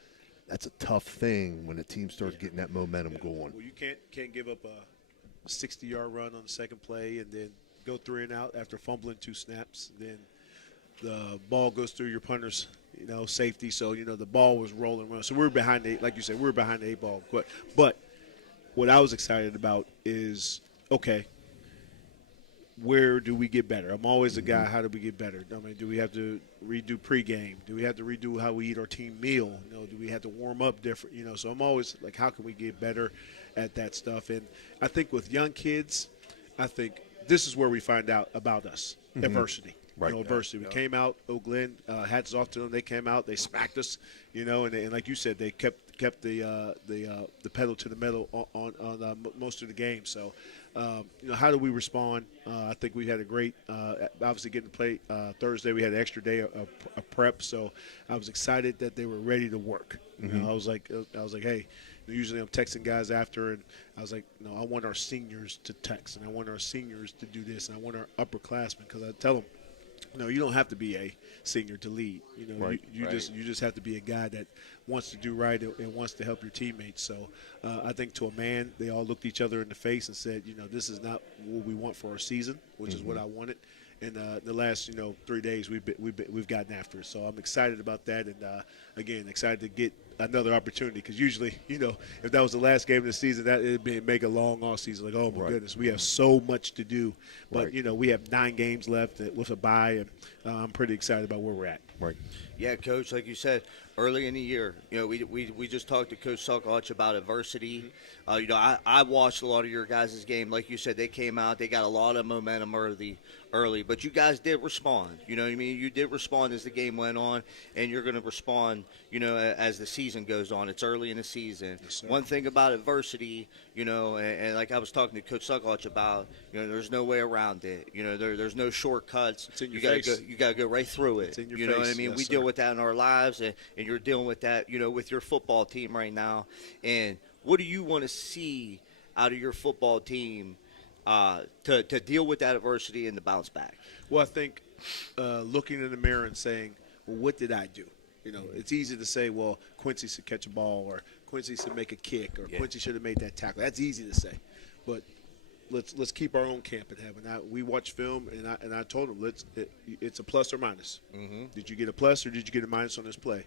that's a tough thing when a team starts getting that momentum going. Well, you can't give up a 60-yard run on the second play and then go 3 and out after fumbling 2 snaps. Then the ball goes through your punter's, safety. So, the ball was rolling around. So we were behind like you said, we were behind the 8 ball. But what I was excited about is, okay, where do we get better? I'm always the guy, how do we get better? I mean, do we have to redo pregame? Do we have to redo how we eat our team meal? Do we have to warm up different? So I'm always like, how can we get better at that stuff? And I think with young kids, I think this is where we find out about us, adversity. Right. Adversity. We came out, Oak Glen, hats off to them. They came out, they smacked us, and like you said, they kept the pedal to the metal on most of the game. So, how do we respond? I think we had a great, obviously getting to play Thursday. We had an extra day of prep, so I was excited that they were ready to work. I was like, hey. Usually I'm texting guys after, and I was like, I want our seniors to text, and I want our seniors to do this, and I want our upperclassmen, because I tell them, you don't have to be a senior to lead. You just have to be a guy that wants to do right and wants to help your teammates. So I think to a man, they all looked each other in the face and said, this is not what we want for our season, which is what I wanted. in the last 3 days we've gotten after it. So I'm excited about that, and again excited to get another opportunity, because usually if that was the last game of the season, that it'd make a long off season. Like, oh my goodness, we have so much to do, but we have 9 games left with a bye, and I'm pretty excited about where we're at. Right. Yeah, Coach, like you said, early in the year, we just talked to Coach Saccoccia about adversity. I watched a lot of your guys' game. Like you said, they came out, they got a lot of momentum early, but you guys did respond. You know what I mean? You did respond as the game went on, and you're going to respond, as the season goes on. It's early in the season. Yes, one thing about adversity, and like I was talking to Coach Saccoccia about, there's no way around it. There's no shortcuts. It's in your you face. You got to go right through it. It's in your you know what I face. mean? Yes, we sir. deal with that in our lives, and you're dealing with that, with your football team right now. And what do you want to see out of your football team to deal with that adversity and to bounce back? Well, I think looking in the mirror and saying, well, what did I do? It's easy to say, well, Quincy should catch a ball, or Quincy should make a kick, or Quincy should have made that tackle. That's easy to say. But let's keep our own camp in heaven. We watch film, and I told him, it's a plus or minus. Mm-hmm. Did you get a plus or did you get a minus on this play?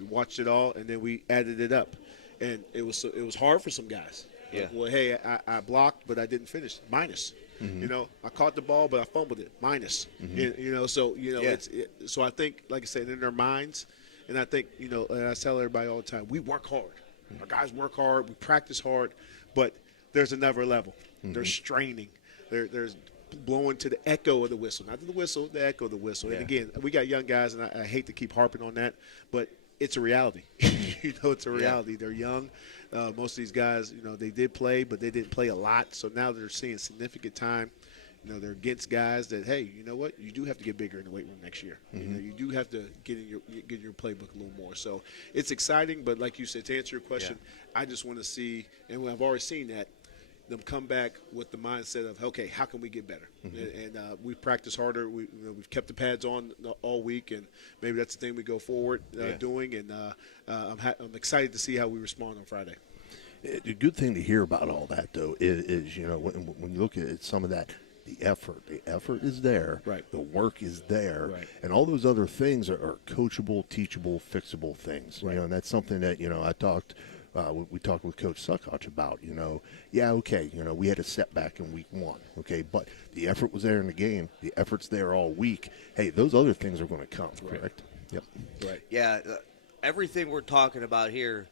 We watched it all, and then we added it up. And it was hard for some guys. Yeah. Like, well, hey, I blocked, but I didn't finish. Minus. I caught the ball, but I fumbled it. Minus. So I think, like I said, in their minds, and I think, and I tell everybody all the time, we work hard. Our guys work hard. We practice hard, but there's another level. There's straining. There's blowing to the echo of the whistle, not to the whistle, the echo of the whistle. Yeah. And again, we got young guys, and I hate to keep harping on that, but it's a reality. It's a reality. Yeah. They're young. Most of these guys, they did play, but they didn't play a lot. So now they're seeing significant time. They're against guys that, hey, you know what? You do have to get bigger in the weight room next year. You do have to get in your playbook a little more. So it's exciting, but like you said, to answer your question, I just want to see, and I've already seen that, them come back with the mindset of, okay, how can we get better? And we practice harder. We've kept the pads on all week, and maybe that's the thing we go forward doing. And I'm excited to see how we respond on Friday. The good thing to hear about all that, though, is when you look at some of that, the effort is there. Right. The work is there. Right. And all those other things are coachable, teachable, fixable things. Right. And that's something that, I talked we talked with Coach Saccoccia about, we had a setback in week 1, but the effort was there in the game. The effort's there all week. Hey, those other things are going to come, correct? Yep. Right. Yeah, everything we're talking about here,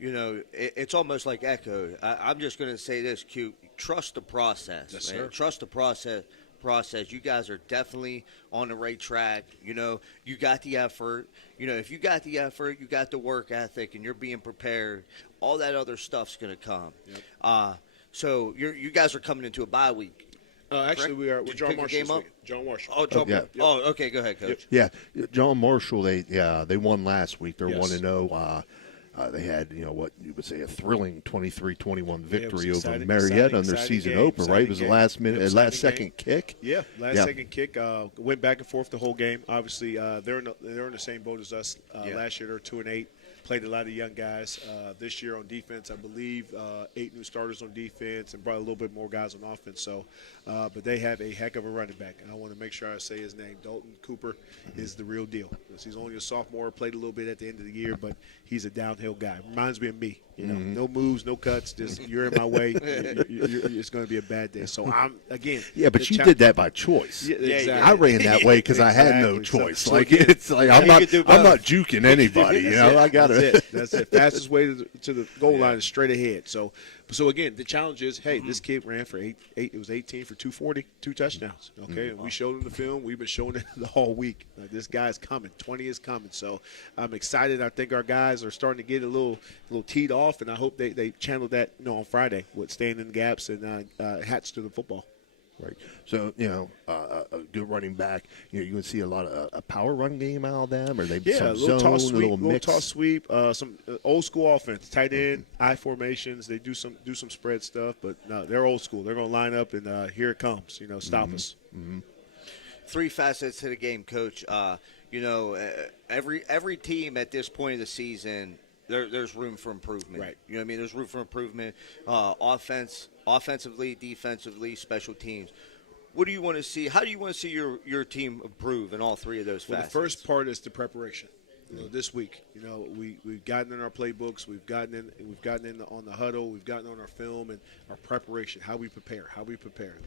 it's almost like echoed. I'm just going to say this, Q. Trust the process. Yes, man. sir. Trust the process. You guys are definitely on the right track. You got the effort. If you got the effort, you got the work ethic, and you're being prepared, all that other stuff's going to come. Yep. So you guys are coming into a bye week. Actually, we're John Marshall this week. John Marshall. Oh, John. Yeah. Oh, okay. Go ahead, Coach. Yeah, John Marshall. They won last week. They're Yes. 1-0. They had what you would say a thrilling 23-21 victory over exciting, Marietta on their exciting season game, opener. Right, it was the last second kick. Yeah, second kick. Went back and forth the whole game. Obviously, they're in the same boat as us. Last year, they're 2-8. Played a lot of young guys. This year on defense, I believe 8 new starters on defense and probably a little bit more guys on offense. So, but they have a heck of a running back. And I want to make sure I say his name. Dalton Cooper is the real deal. He's only a sophomore, played a little bit at the end of the year, but he's a downhill guy. Reminds me of me. No moves, no cuts. Just you're in my way. It's going to be a bad day. So again. Yeah, but you did that by choice. Yeah, exactly. I ran that way because I had no choice. So it's like I'm not juking anybody. I got to. That's it. Fastest way to the goal line is straight ahead. So again, the challenge is, hey, this kid ran for it was 18 for 240, 2 touchdowns. Okay, and we showed him the film. We've been showing it the whole week. This guy's coming. 20 is coming. So I'm excited. I think our guys are starting to get a little teed off, and I hope they channel that on Friday with staying in gaps and hats to the football. Right. So, a good running back, you're going to see a lot of a power run game out of them, or they some a little zone, toss sweep, a little mix. toss sweep, some old school offense, tight end, I formations. They do some spread stuff, but no, they're old school. They're going to line up, and here it comes. Stop us. Mm-hmm. 3 facets to the game, Coach. Every team at this point of the season, there's room for improvement. Right. You know what I mean? There's room for improvement. Offensively, defensively, special teams. what do you want to see? How do you want to see your team improve in all three of those Well, facets? the first part is the preparation. This week, we've gotten in our playbooks, we've gotten in on the huddle, we've gotten on our film and our preparation, how we prepare.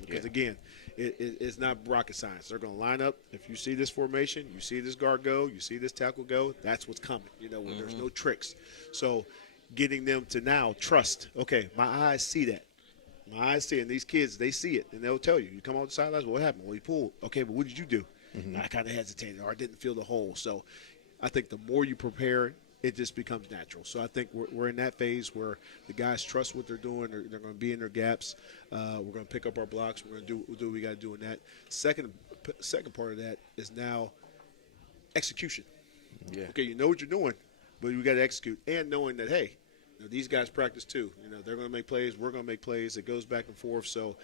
Because again, it's not rocket science. They're going to line up. If you see this formation, you see this guard go, you see this tackle go, that's what's coming. When there's no tricks. So, getting them to now trust. Okay, my eyes see that. My eyes see it. And these kids, they see it, and they'll tell you. You come off the sidelines, what happened? Well, he pulled. Okay, but what did you do? I kind of hesitated, or I didn't feel the hole. So, I think the more you prepare, it just becomes natural. So I think we're in that phase where the guys trust what they're doing. They're going to be in their gaps. We're going to pick up our blocks. We're going to do what we got to do in that. Second part of that is now execution. Yeah. Okay, you know what you're doing, but we got to execute. And knowing that, hey, these guys practice too. They're going to make plays. We're going to make plays. It goes back and forth. So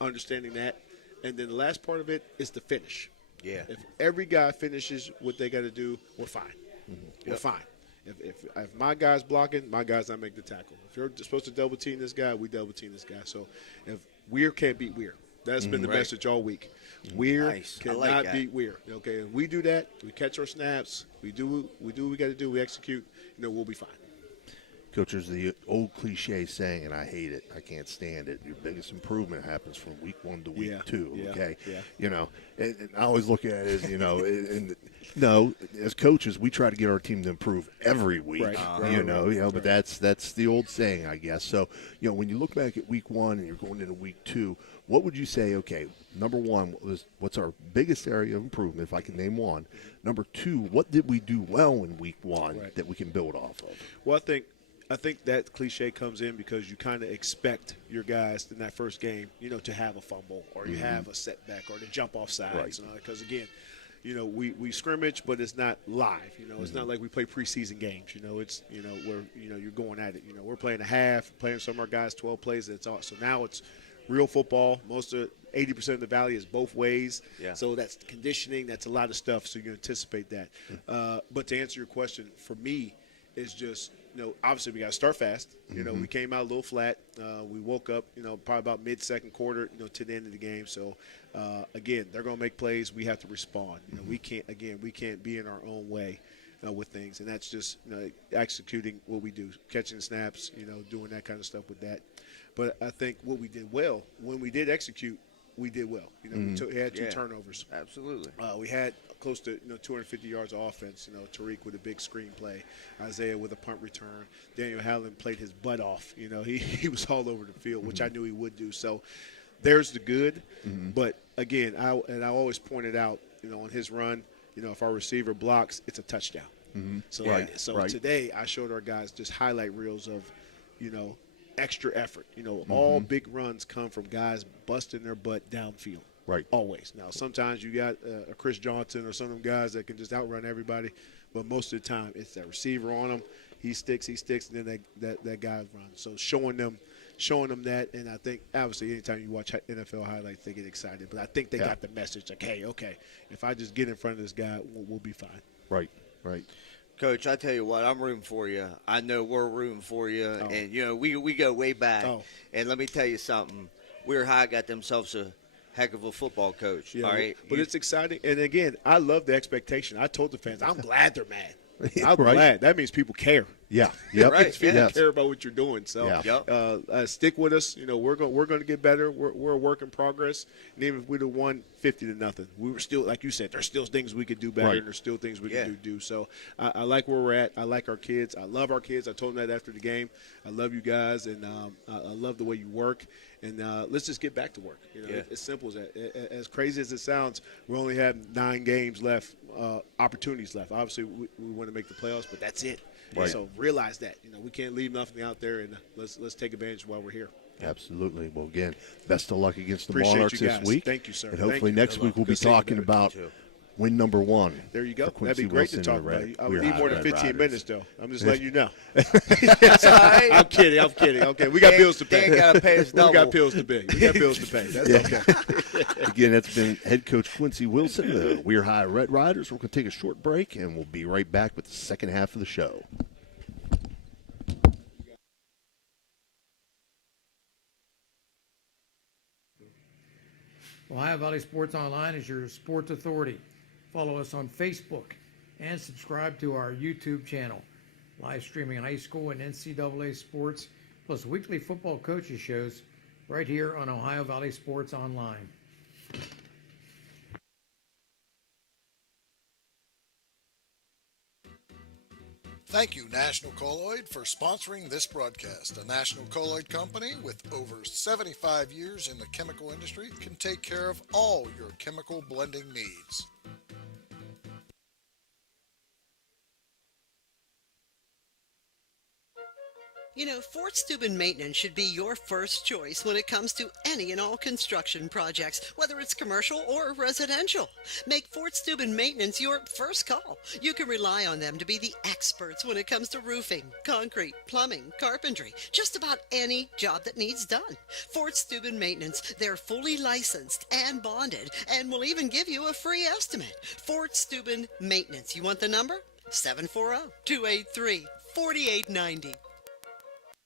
understanding that. And then the last part of it is the finish. Yeah. If every guy finishes what they got to do, we're fine. We're fine. If my guy's blocking, my guy's not making the tackle. If you're supposed to double team this guy, we double team this guy. So if Weir can't beat Weir, that's been the message all week. Weir cannot beat Weir. Okay, if we do that, we catch our snaps, we do what we got to do, we execute. We'll be fine. Coach, there's the old cliche saying, and I hate it. I can't stand it. Your biggest improvement happens from week 1 to week 2. Okay, and I always look at it as as coaches, we try to get our team to improve every week. Right. But that's the old saying, I guess. So when you look back at week 1 and you're going into week 2, what would you say? Okay, number 1 what's our biggest area of improvement, if I can name one. Number 2, what did we do well in week 1 that we can build off of? Well, I think that cliche comes in because you kind of expect your guys in that first game, to have a fumble or you have a setback or to jump off sides. Because, again, we scrimmage, but it's not live. It's not like we play preseason games. It's, where, you're going at it. We're playing a half, playing some of our guys 12 plays. That's all. So now it's real football. 80% of the valley is both ways. Yeah. So that's conditioning. That's a lot of stuff. So you anticipate that. But to answer your question, for me, is just, obviously we got to start fast. We came out a little flat. We woke up, probably about mid-second quarter, to the end of the game. So, again, they're going to make plays. We have to respond. We can't be in our own way with things. And that's just executing what we do, catching snaps, doing that kind of stuff with that. But I think what we did well, when we did execute, we did well. We had 2 turnovers. Absolutely. We had close to 250 yards of offense. Tariq with a big screen play, Isaiah with a punt return. Daniel Hallen played his butt off. He was all over the field, which I knew he would do. So there's the good. But again, I always pointed out, on his run, if our receiver blocks, it's a touchdown. So today I showed our guys just highlight reels of, extra effort. All big runs come from guys busting their butt downfield. Right. Always. Now, sometimes you got a Chris Johnson or some of them guys that can just outrun everybody, but most of the time it's that receiver on them. He sticks, and then that guy runs. So showing them that, and I think obviously anytime you watch NFL highlights, they get excited. But I think they got the message like, hey, okay, if I just get in front of this guy, we'll be fine. Right. Coach, I tell you what, I'm rooting for you. I know we're rooting for you, and we go way back. And let me tell you something. We're High got themselves a heck of a football coach. Yeah, all right, but it's exciting. And again, I love the expectation. I told the fans, I'm glad they're mad. I'm glad. That means people care. Yeah. Yep. Right. People care about what you're doing. So stick with us. We're going to get better. We're a work in progress. And even if we'd have won 50-0, we were still, like you said, there's still things we could do better, and there's still things we can do. So I like where we're at. I like our kids. I love our kids. I told them that after the game. I love you guys, and I love the way you work. And let's just get back to work. As simple as that. As crazy as it sounds, we only have 9 games left, opportunities left. Obviously, we want to make the playoffs, but that's it. Right. So realize that. We can't leave nothing out there, and let's take advantage while we're here. Absolutely. Well, again, best of luck against the Appreciate Monarchs you guys. this week. Thank you, sir. And hopefully next week we'll be talking about win number 1. There you go. That'd be great to talk about. I would need more than 15 minutes, though. I'm just letting you know. That's all right. I'm kidding. Okay, we got bills to pay. They got to pay us double. We got bills to pay. That's okay. Again, that's been head coach Quincy Wilson, the We're High Red Riders. We're going to take a short break, and we'll be right back with the second half of the show. Ohio Valley Sports Online is your sports authority. Follow us on Facebook and subscribe to our YouTube channel. Live streaming high school and NCAA sports, plus weekly football coaches shows right here on Ohio Valley Sports Online. Thank you, National Colloid, for sponsoring this broadcast. A National Colloid company with over 75 years in the chemical industry can take care of all your chemical blending needs. You know, Fort Steuben Maintenance should be your first choice when it comes to any and all construction projects, whether it's commercial or residential. Make Fort Steuben Maintenance your first call. You can rely on them to be the experts when it comes to roofing, concrete, plumbing, carpentry, just about any job that needs done. Fort Steuben Maintenance, they're fully licensed and bonded and will even give you a free estimate. Fort Steuben Maintenance. You want the number? 740-283-4890.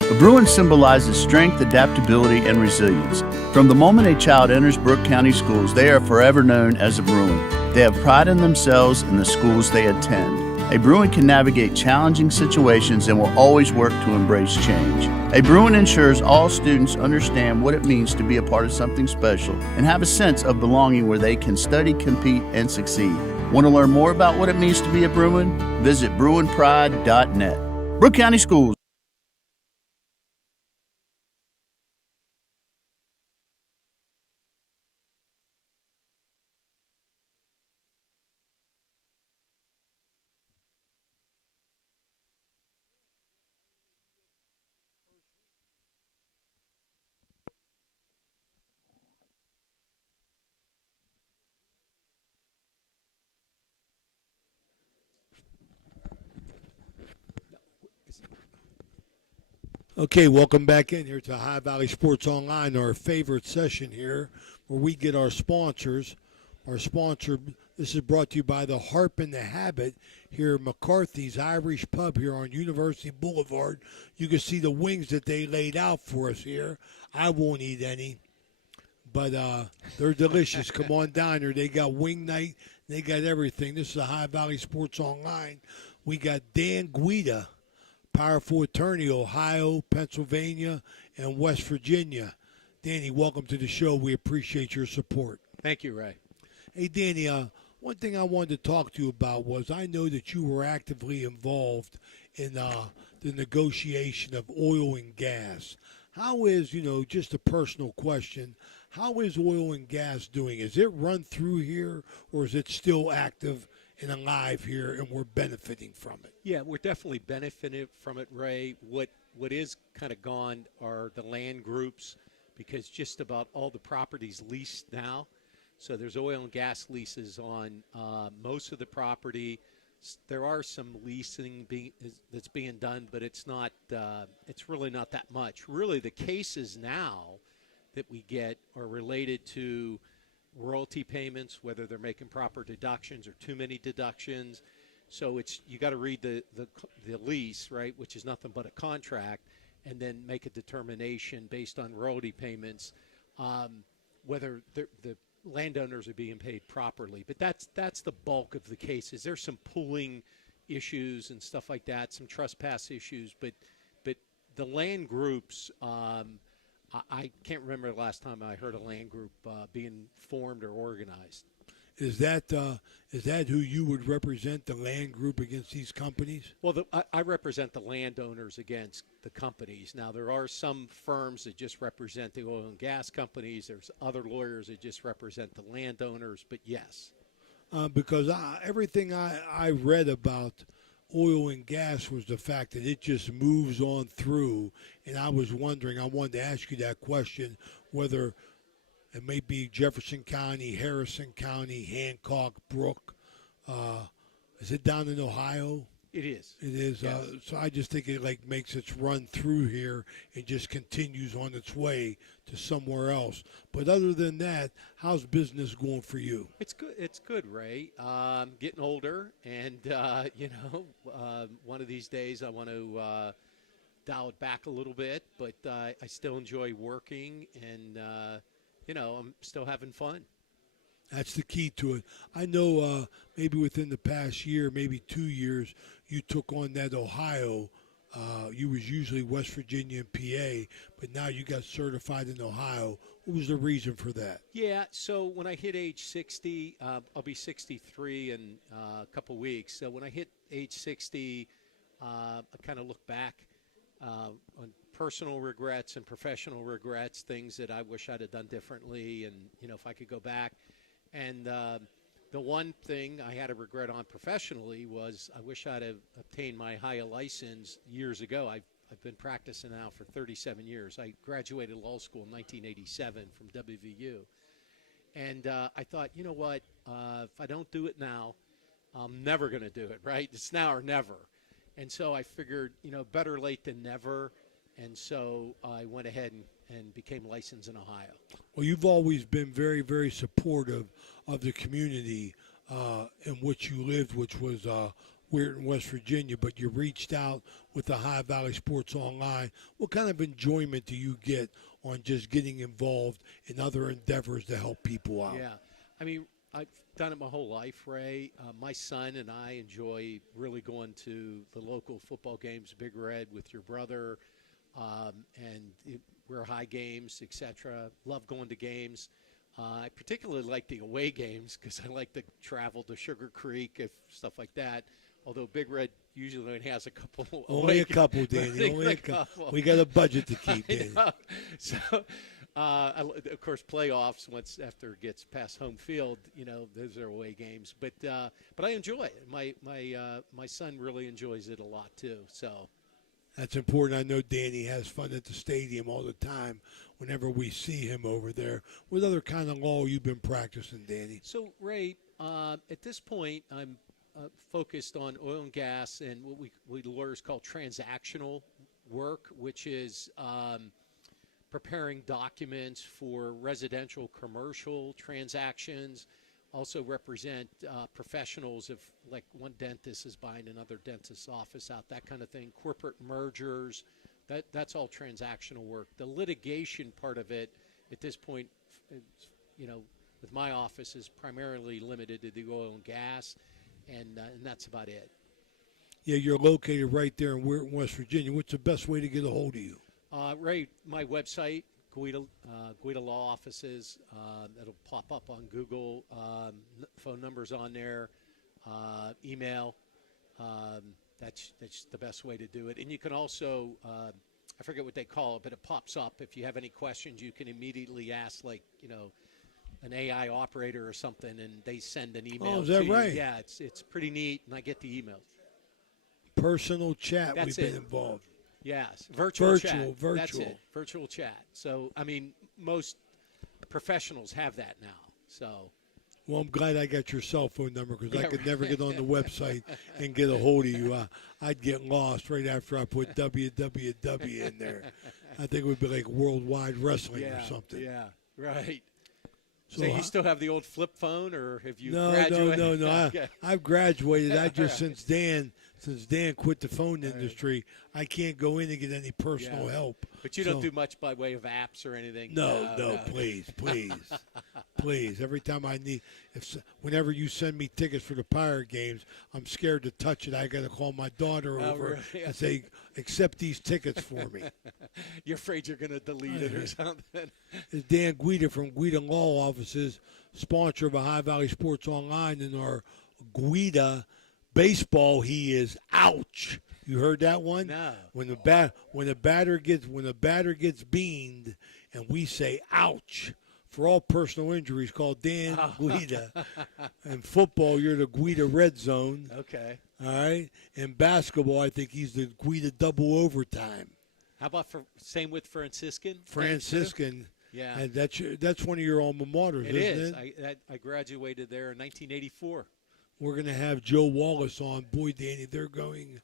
A Bruin symbolizes strength, adaptability, and resilience. From the moment a child enters Brooke County schools, they are forever known as a Bruin. They have pride in themselves and the schools they attend. A Bruin can navigate challenging situations and will always work to embrace change. A Bruin ensures all students understand what it means to be a part of something special and have a sense of belonging where they can study, compete, and succeed. Want to learn more about what it means to be a Bruin? Visit BruinPride.net. Brooke County Schools. Okay, welcome back in here to Ohio Valley Sports Online, our favorite session here, where we get our sponsors. Our sponsor, this is brought to you by the Harp and the Habit here at McCarthy's Irish Pub here on University Boulevard. You can see the wings that they laid out for us here. I won't eat any, but they're delicious. Come on down here. They got wing night. They got everything. This is Ohio Valley Sports Online. We got Dan Guida, powerful attorney, Ohio, Pennsylvania, and West Virginia. Danny, welcome to the show. We appreciate your support. Thank you, Ray. Hey, Danny, one thing I wanted to talk to you about was I know that you were actively involved in the negotiation of oil and gas. How is, just a personal question, how is oil and gas doing? Is it run through here, or is it still active and alive here, and we're benefiting from it? Yeah, we're definitely benefiting from it, Ray. What is kind of gone are the land groups, because just about all the property's leased now. So there's oil and gas leases on most of the property. There are some leasing that's being done, but it's not. It's really not that much. Really, the cases now that we get are related to royalty payments, whether they're making proper deductions or too many deductions. So you got to read the lease, right, which is nothing but a contract, and then make a determination based on royalty payments whether the landowners are being paid properly. But that's the bulk of the cases. There's some pooling issues and stuff like that, some trespass issues, but the land groups. I can't remember the last time I heard a land group being formed or organized. Is that who you would represent, the land group against these companies? Well, I represent the landowners against the companies. Now, there are some firms that just represent the oil and gas companies. There's other lawyers that just represent the landowners, but yes. Because everything I read about oil and gas was the fact that it just moves on through, and I was wondering, I wanted to ask you that question, whether it may be Jefferson County, Harrison County, Hancock, Brooke. Is it down in Ohio? It is. It is. Yes. So I just think it makes its run through here and just continues on its way to somewhere else. But other than that, how's business going for you? It's good. It's good, Ray. Getting older, and one of these days I want to dial it back a little bit. But I still enjoy working, and I'm still having fun. That's the key to it. I know maybe within the past year, maybe 2 years, you took on that Ohio. You was usually West Virginia and PA, but now you got certified in Ohio. What was the reason for that? Yeah, so when I hit age 60, I'll be 63 in a couple weeks. So when I hit age 60, I kind of look back on personal regrets and professional regrets, things that I wish I'd have done differently, and, if I could go back. And the one thing I had a regret on professionally was I wish I'd have obtained my HIA license years ago. I've been practicing now for 37 years. I graduated law school in 1987 from WVU. And I thought, you know what, if I don't do it now, I'm never going to do it, right? It's now or never. And so I figured, better late than never. And so I went ahead and became licensed in Ohio. Well, you've always been very, very supportive of the community in which you lived, which was Weirton, West Virginia, but you reached out with the High Valley Sports Online. What kind of enjoyment do you get on just getting involved in other endeavors to help people out? Yeah. I mean, I've done it my whole life, Ray. My son and I enjoy really going to the local football games, Big Red, with your brother, we're high games, etc. Love going to games. I particularly like the away games because I like to travel to Sugar Creek, stuff like that. Although Big Red usually only has a couple. Only a couple, Danny. Only a couple. We got a budget to keep, Danny. So, of course, playoffs once after it gets past home field, those are away games. But I enjoy it. My son really enjoys it a lot too. So. That's important. I know Danny has fun at the stadium all the time whenever we see him over there. What other kind of law you've been practicing, Danny? So, Ray, at this point, I'm focused on oil and gas and what we lawyers call transactional work, which is preparing documents for residential, commercial transactions. Also represent professionals if, like, one dentist is buying another dentist's office out, that kind of thing. Corporate mergers, that's all transactional work. The litigation part of it at this point, with my office is primarily limited to the oil and gas, and that's about it. Yeah, you're located right there in Weirton, West Virginia. What's the best way to get a hold of you? Ray, my website, Guida Law Offices. That'll pop up on Google. Phone numbers on there. Email. That's the best way to do it. And you can also, I forget what they call it, but it pops up. If you have any questions, you can immediately ask, an AI operator or something, and they send an email. Oh, is that to right? You. Yeah, it's pretty neat, and I get the emails. Personal chat. That's we've been involved. Yes, virtual chat. Virtual. That's it, virtual chat. So, I mean, most professionals have that now. So, well, I'm glad I got your cell phone number because I could never get on the website and get a hold of you. I'd get lost right after I put www in there. I think it would be like Worldwide Wrestling or something. Yeah, right. So you still have the old flip phone, or have you No. graduated? I've graduated. I just, since Dan quit the phone industry, I can't go in and get any personal help. But you don't do much by way of apps or anything? No, please. Please. Every time I need, whenever you send me tickets for the Pirate games, I'm scared to touch it. I got to call my daughter over and say, accept these tickets for me. You're afraid you're going to delete it or something? It's Dan Guida from Guida Law Offices, sponsor of a High Valley Sports Online, and our Guida baseball. He is ouch. You heard that one? No. When the batter gets beamed, and we say ouch. For all personal injuries, call Dan Guida. In football, you're the Guida red zone. Okay. All right. In basketball, I think he's the Guida double overtime. How about same with Franciscan? Franciscan. Yeah. And that's one of your alma maters, isn't it? I graduated there in 1984. We're going to have Joe Wallace on. Boy, Danny, they're going.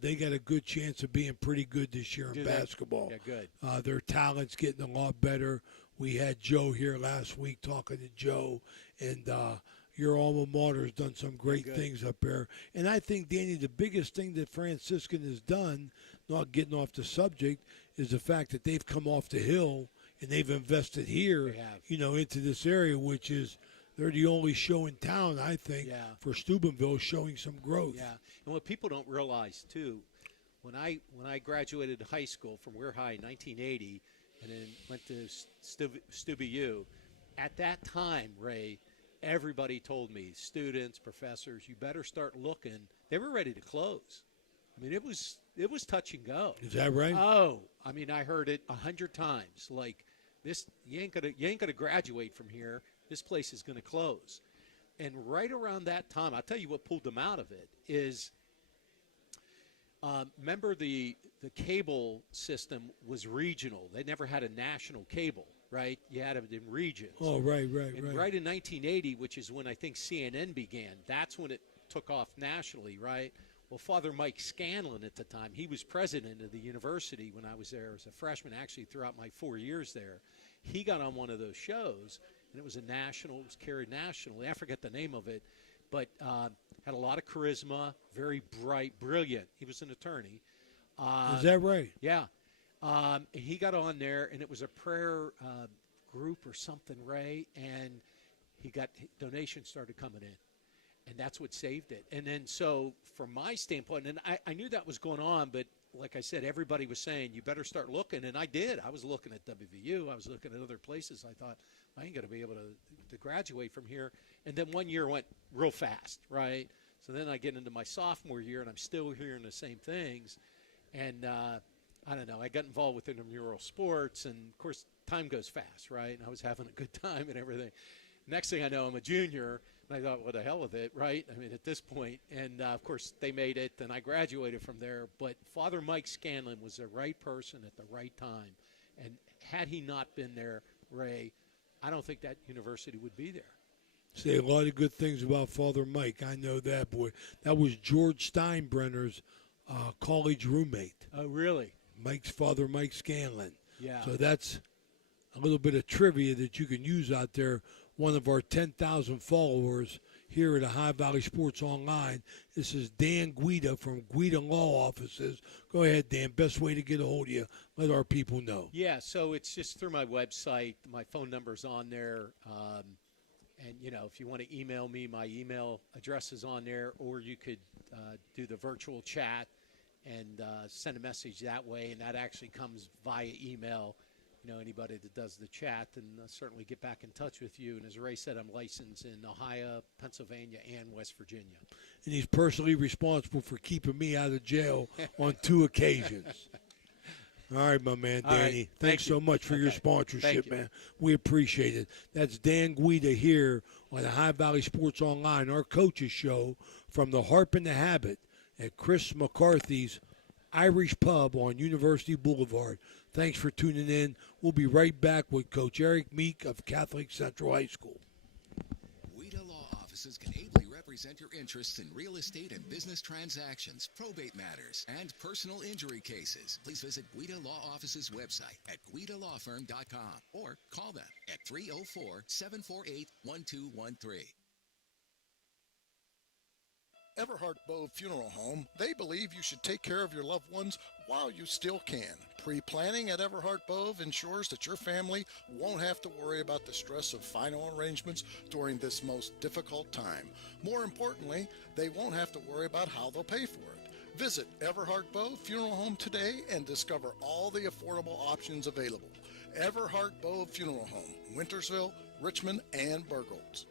They got a good chance of being pretty good this year in basketball. Yeah, good. Their talent's getting a lot better. We had Joe here last week talking to Joe, and your alma mater has done some great things up there. And I think, Danny, the biggest thing that Franciscan has done, not getting off the subject, is the fact that they've come off the hill and they've invested here, into this area, which is they're the only show in town, I think, for Steubenville showing some growth. Yeah, and what people don't realize too, when I graduated high school from Weir High in 1980, and then went to Steuben U, at that time, Ray, everybody told me, students, professors, you better start looking. They were ready to close. I mean, it was touch and go. Is that right? Oh, I mean, I heard it 100 times. Like, this, you ain't gonna graduate from here. This place is gonna close. And right around that time, I'll tell you what pulled them out of it is, remember the cable system was regional. They never had a national cable, right? You had it in regions. Oh, right. And right in 1980, which is when I think CNN began, that's when it took off nationally, right? Well, Father Mike Scanlon at the time, he was president of the university when I was there as a freshman, actually throughout my 4 years there. He got on one of those shows, and it was it was carried nationally. I forget the name of it, but had a lot of charisma, very bright, brilliant. He was an attorney. Is that right? Yeah. And he got on there, and it was a prayer group or something, Ray, and donations started coming in. And that's what saved it. And then so from my standpoint, and I knew that was going on, but like I said, everybody was saying, you better start looking. And I did. I was looking at WVU. I was looking at other places. I thought, I ain't going to be able to graduate from here. And then 1 year went real fast, right? So then I get into my sophomore year, and I'm still hearing the same things. And I don't know. I got involved with intramural sports, and, of course, time goes fast, right? And I was having a good time and everything. Next thing I know, I'm a junior, and I thought, what the hell with it, right? I mean, at this point. And, of course, they made it, and I graduated from there. But Father Mike Scanlon was the right person at the right time. And had he not been there, Ray, I don't think that university would be there. Say a lot of good things about Father Mike. I know that, boy. That was George Steinbrenner's college roommate. Oh, really? Father Mike Scanlon. Yeah. So that's a little bit of trivia that you can use out there. One of our 10,000 followers here at Ohio Valley Sports Online. This is Dan Guida from Guida Law Offices. Go ahead, Dan. Best way to get a hold of you. Let our people know. Yeah, so it's just through my website. My phone number's on there. And, if you want to email me, my email address is on there. Or you could do the virtual chat and send a message that way. And that actually comes via email. Anybody that does the chat, and I'll certainly get back in touch with you. And as Ray said, I'm licensed in Ohio, Pennsylvania, and West Virginia. And he's personally responsible for keeping me out of jail on 2 occasions. All right, my man, Danny. Right. Thanks so much for your sponsorship, man. We appreciate it. That's Dan Guida here on the Ohio Valley Sports Online, our coaches show from the Harp and the Habit at Chris McCarthy's Irish Pub on University Boulevard. Thanks for tuning in. We'll be right back with Coach Eric Meek of Catholic Central High School. Guida Law Offices can ably represent your interests in real estate and business transactions, probate matters, and personal injury cases. Please visit Guida Law Office's website at guidalawfirm.com or call them at 304-748-1213. Everhart Bove Funeral Home, they believe you should take care of your loved ones while you still can. Pre-planning at Everhart Bove ensures that your family won't have to worry about the stress of final arrangements during this most difficult time. More importantly, they won't have to worry about how they'll pay for it. Visit Everhart Bove Funeral Home today and discover all the affordable options available. Everhart Bove Funeral Home, Wintersville, Richmond, and Burgolds.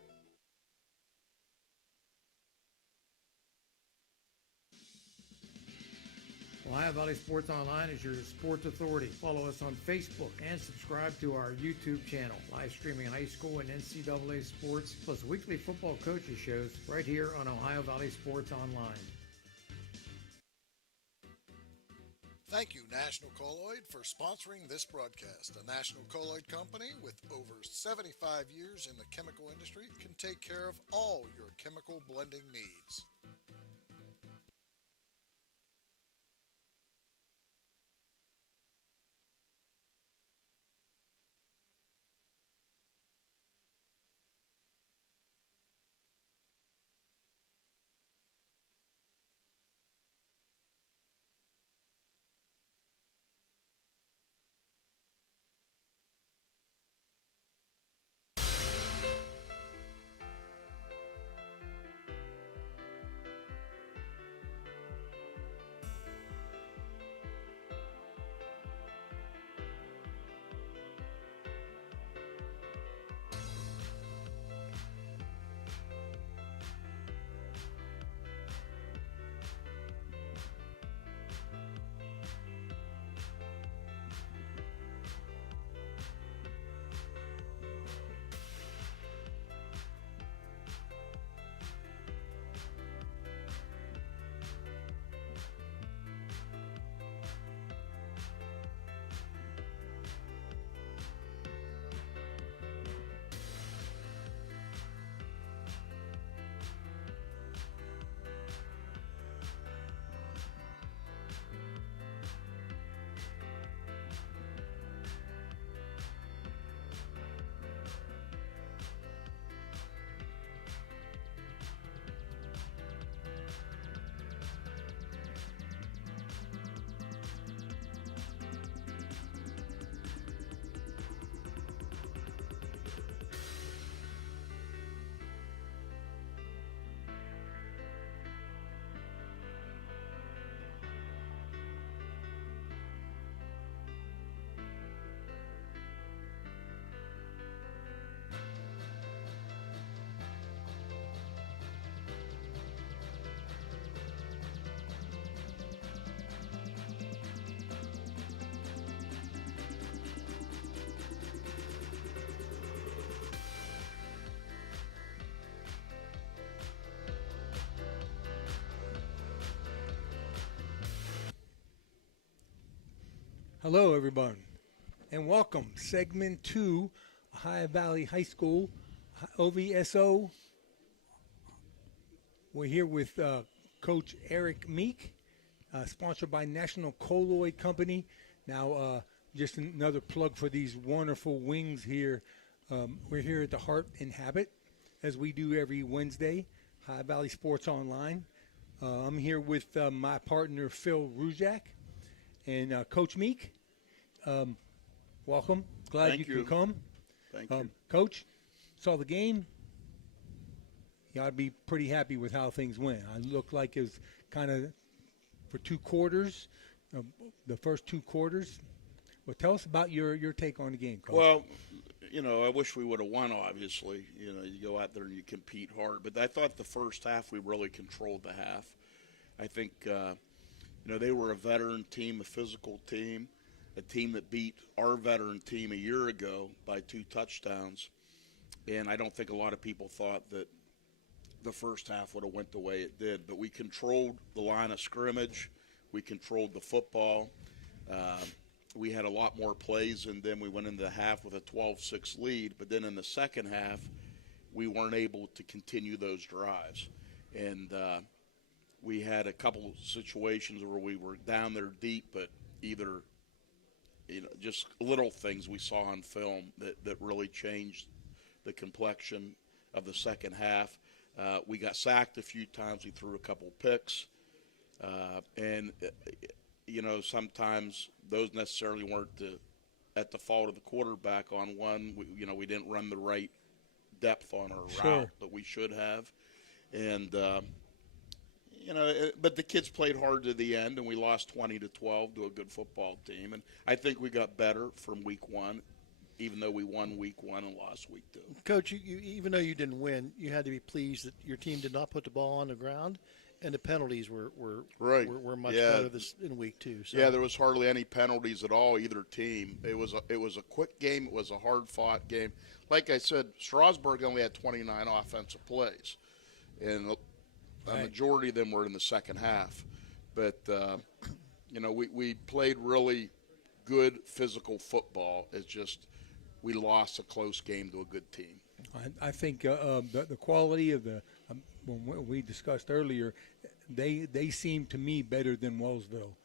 Ohio Valley Sports Online is your sports authority. Follow us on Facebook and subscribe to our YouTube channel. Live streaming high school and NCAA sports, plus weekly football coaches shows right here on Ohio Valley Sports Online. Thank you, National Colloid, for sponsoring this broadcast. A National Colloid company with over 75 years in the chemical industry can take care of all your chemical blending needs. Hello, everyone, and welcome. Segment 2, Ohio Valley High School, OVSO. We're here with Coach Eric Meek, sponsored by National Colloid Company. Now, just another plug for these wonderful wings here. We're here at the Heart and Habit, as we do every Wednesday, Ohio Valley Sports Online. I'm here with my partner, Phil Ruzak. And Coach Meek, welcome. Glad you could come. Thank you. Coach, saw the game. You ought to be pretty happy with how things went. I looked like it was kind of for 2 quarters, the first 2 quarters. Well, tell us about your take on the game, Coach. Well, I wish we would have won, obviously. You go out there and you compete hard. But I thought the first half we really controlled the half. I think they were a veteran team, a physical team, a team that beat our veteran team a year ago by 2 touchdowns. And I don't think a lot of people thought that the first half would have went the way it did. But we controlled the line of scrimmage. We controlled the football. We had a lot more plays, and then we went into the half with a 12-6 lead. But then in the second half, we weren't able to continue those drives. And we had a couple situations where we were down there deep, but either, just little things we saw on film that really changed the complexion of the second half. We got sacked a few times. We threw a couple picks. And sometimes those necessarily weren't at the fault of the quarterback on one. We didn't run the right depth on our route that we should have. And but the kids played hard to the end, and we lost 20-12 to a good football team. And I think we got better from week 1, even though we won week 1 and lost week 2. Coach, you even though you didn't win, you had to be pleased that your team did not put the ball on the ground, and the penalties were much better in week 2. So. Yeah, there was hardly any penalties at all, either team. It was a quick game. It was a hard-fought game. Like I said, Strasburg only had 29 offensive plays, and a majority of them were in the second half. But, we played really good physical football. It's just we lost a close game to a good team. I think the quality of the when we discussed earlier, they seem to me better than Wellsville.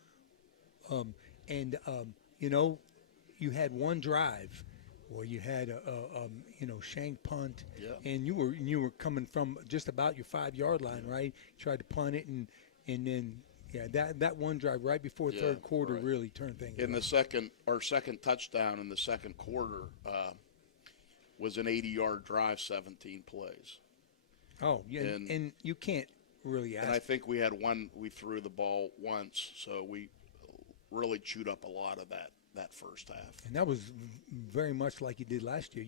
You had one drive where you had a shank punt, and you were coming from just about your 5-yard line, right? You tried to punt it, and then that one drive right before third quarter really turned things. Our second touchdown in the second quarter was an 80-yard drive, 17 plays. Oh, yeah, and you can't really ask. And I think we threw the ball once, so we really chewed up a lot of that first half. And that was very much like you did last year.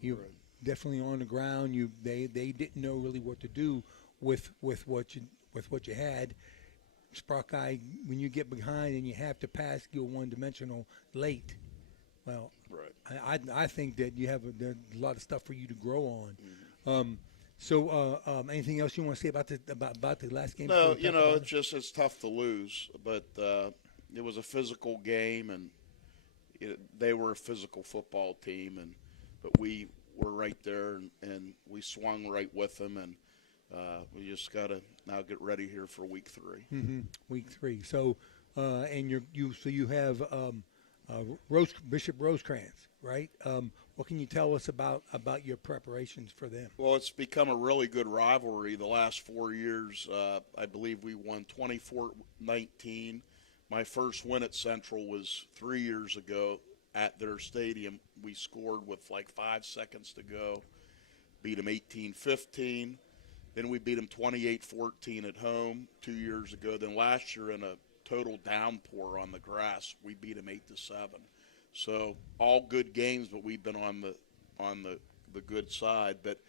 You were definitely on the ground. They didn't know really what to do with what you had. Sprock Eye, when you get behind and you have to pass, you're one-dimensional late. Well, I think that you have a lot of stuff for you to grow on. Mm-hmm. So anything else you want to say about the last game? No, it's tough to lose, but it was a physical game, and they were a physical football team, but we were right there, and we swung right with them, and we just got to now get ready here for week 3. Mm-hmm. Week 3. So, and you have Bishop Rosecrans, right? What can you tell us about your preparations for them? Well, it's become a really good rivalry. The last 4 years, I believe we won 24-19. My first win at Central was 3 years ago at their stadium. We scored with like 5 seconds to go, beat them 18-15. Then we beat them 28-14 at home 2 years ago. Then last year in a total downpour on the grass, we beat them 8-7. So all good games, but we've been on the good side. But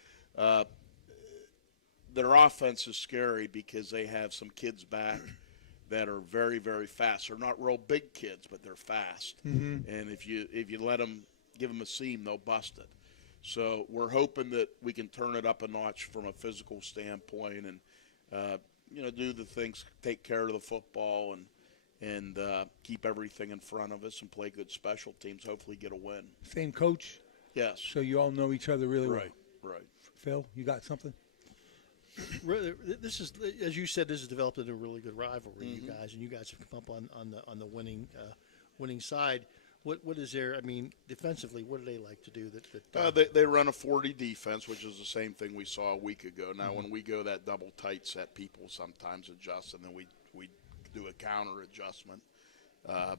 their offense is scary because they have some kids back that are very, very fast. They're not real big kids, but they're fast. Mm-hmm. And if you let them, give them a seam, they'll bust it. So we're hoping that we can turn it up a notch from a physical standpoint and, do the things, take care of the football and keep everything in front of us and play good special teams, hopefully get a win. Same coach? Yes. So you all know each other really well? Right. Phil, you got something? This is, as you said, this has developed into a really good rivalry, you guys, and you guys have come up on the winning side. What is there? I mean, defensively, what do they like to do? They run a 40 defense, which is the same thing we saw a week ago. Now, when we go that double tight set, people sometimes adjust, and then we do a counter adjustment.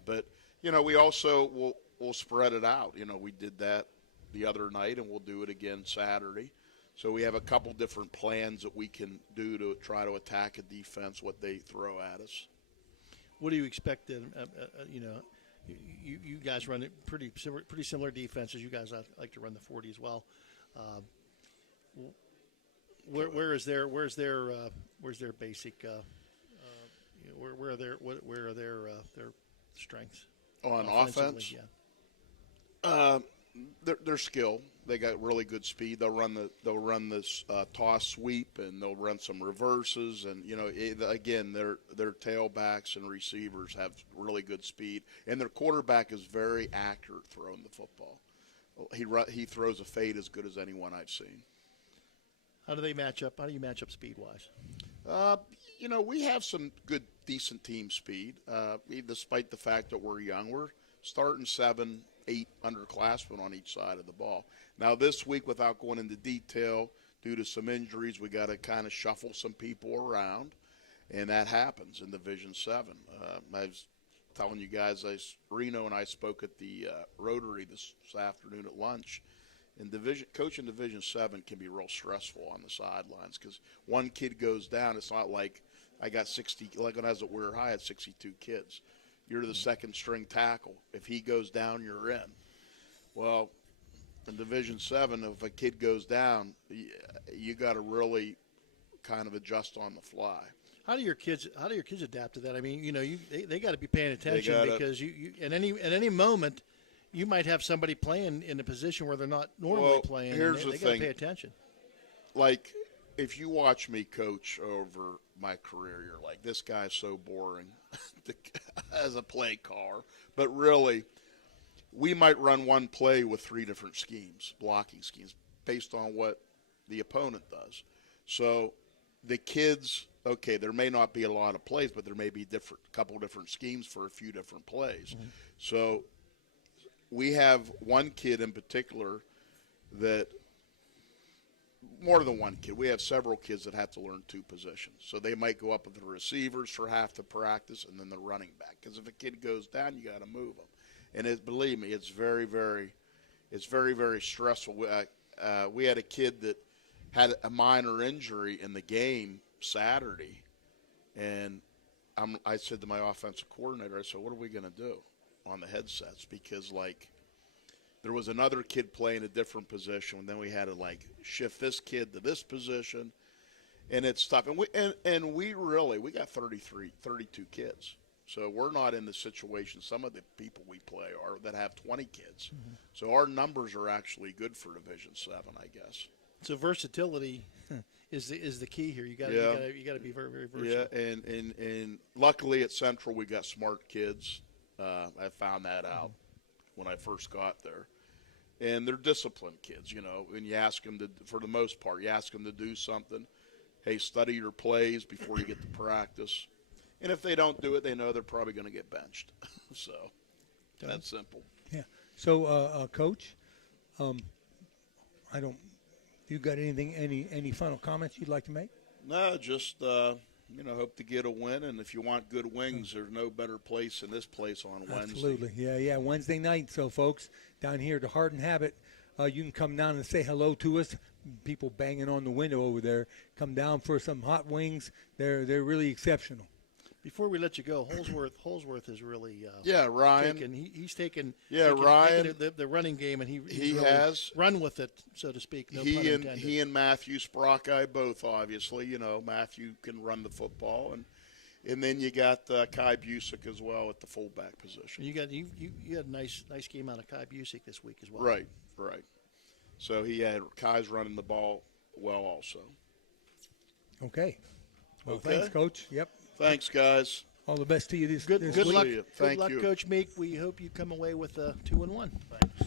But we also will spread it out. We did that the other night, and we'll do it again Saturday. So we have a couple different plans that we can do to try to attack a defense, what they throw at us. What do you expect? You guys run it pretty similar defenses. You guys like to run the 40 as well. Where's their basic? Where are their strengths? On offense? Yeah. Their skill. They got really good speed. They'll run this toss sweep, and they'll run some reverses. And again, their tailbacks and receivers have really good speed, and their quarterback is very accurate throwing the football. He throws a fade as good as anyone I've seen. How do they match up? How do you match up speed wise? We have some good, decent team speed. Despite the fact that we're young, we're starting 7, 8 underclassmen on each side of the ball. Now this week, without going into detail, due to some injuries, we got to kind of shuffle some people around, and that happens in Division 7. I was telling you guys, Reno and I spoke at the Rotary this afternoon at lunch, and coaching Division 7 can be real stressful on the sidelines because one kid goes down. It's not like I got 60, like when I was at Weir High, I had 62 kids. You're the second string tackle. If he goes down, you're in. Well, in Division 7, if a kid goes down, you got to really kind of adjust on the fly. How do your kids adapt to that? I mean, they got to be paying attention because you at any moment you might have somebody playing in a position where they're not normally playing. Here's they got to pay attention. Like, if you watch me coach over my career, you're like, this guy's so boring as a play caller. But really, we might run one play with 3 different schemes, blocking schemes, based on what the opponent does. So the kids, okay, there may not be a lot of plays, but there may be couple different schemes for a few different plays. Mm-hmm. So we have one kid in particular that – more than one kid. We have several kids that have to learn 2 positions. So they might go up with the receivers for half the practice and then the running back. Because if a kid goes down, you got to move them. And believe me, it's very, very stressful. We had a kid that had a minor injury in the game Saturday, and I said to my offensive coordinator, I said, what are we going to do on the headsets? Because, there was another kid playing a different position, and then we had to shift this kid to this position, and it's tough. And we got 32 kids, so we're not in the situation some of the people we play are that have 20 kids. Mm-hmm. So our numbers are actually good for Division 7, I guess. So versatility is the key here. You got to be very, very versatile. Yeah, and luckily at Central we got smart kids. I found that out when I first got there. And they're disciplined kids, and you ask them for the most part, you ask them to do something. Hey, study your plays before you get to practice. And if they don't do it, they know they're probably going to get benched. So that's simple. Yeah. So, Coach, you got any final comments you'd like to make? No, just hope to get a win. And if you want good wings, there's no better place than this place on Wednesday. Absolutely. Yeah. Wednesday night. So, folks, down here to Heart and Habit, you can come down and say hello to us. People banging on the window over there. Come down for some hot wings. They're really exceptional. Before we let you go, Holsworth is really Ryan. He's taken Ryan the running game, and he really has run with it, so to speak. No pun intended. He and Matthew Sprockeye both, obviously. Matthew can run the football, and then you got Kai Busick as well at the fullback position. You had a nice game out of Kai Busick this week as well. Right. So Kai's running the ball well also. Okay. Well, thanks, Coach. Yep. Thanks, guys. All the best to you this Good week. luck, See you. good Thank luck, you. Coach Meek. We hope you come away with 2-1.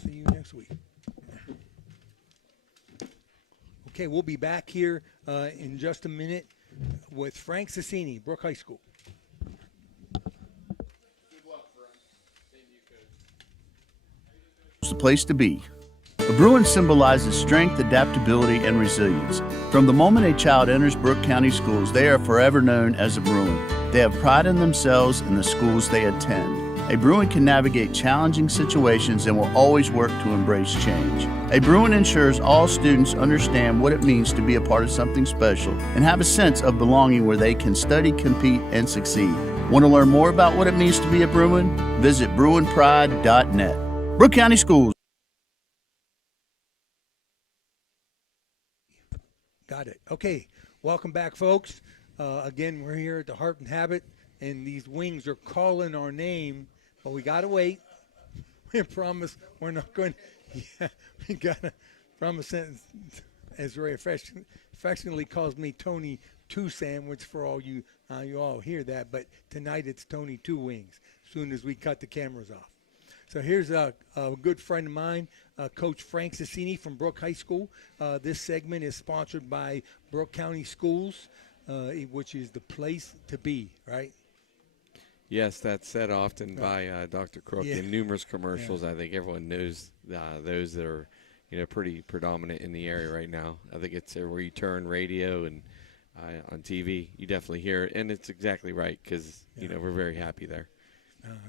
See you next week. Okay, we'll be back here in just a minute with Frank Cassini, Brook High School. It's the place to be. A Bruin symbolizes strength, adaptability, and resilience. From the moment a child enters Brooke County schools, they are forever known as a Bruin. They have pride in themselves and the schools they attend. A Bruin can navigate challenging situations and will always work to embrace change. A Bruin ensures all students understand what it means to be a part of something special and have a sense of belonging where they can study, compete, and succeed. Want to learn more about what it means to be a Bruin? Visit bruinpride.net. Brooke County Schools. Got it. Okay, welcome back, folks. Again, we're here at the Harp and Habit, and these wings are calling our name, but we got to wait. We promise we're not going to, we got to promise, as Ray affectionately calls me, Tony Two Sandwich for all you all hear that, but tonight it's Tony Two Wings, as soon as we cut the cameras off. So here's a good friend of mine, Coach Frank Cassini from Brooke High School. This segment is sponsored by Brooke County Schools, which is the place to be, right? Yes, that's said often by Dr. Crook in numerous commercials. I think everyone knows those that are, pretty predominant in the area right now. I think it's where you turn radio and on TV, you definitely hear it, and it's exactly right because we're very happy there.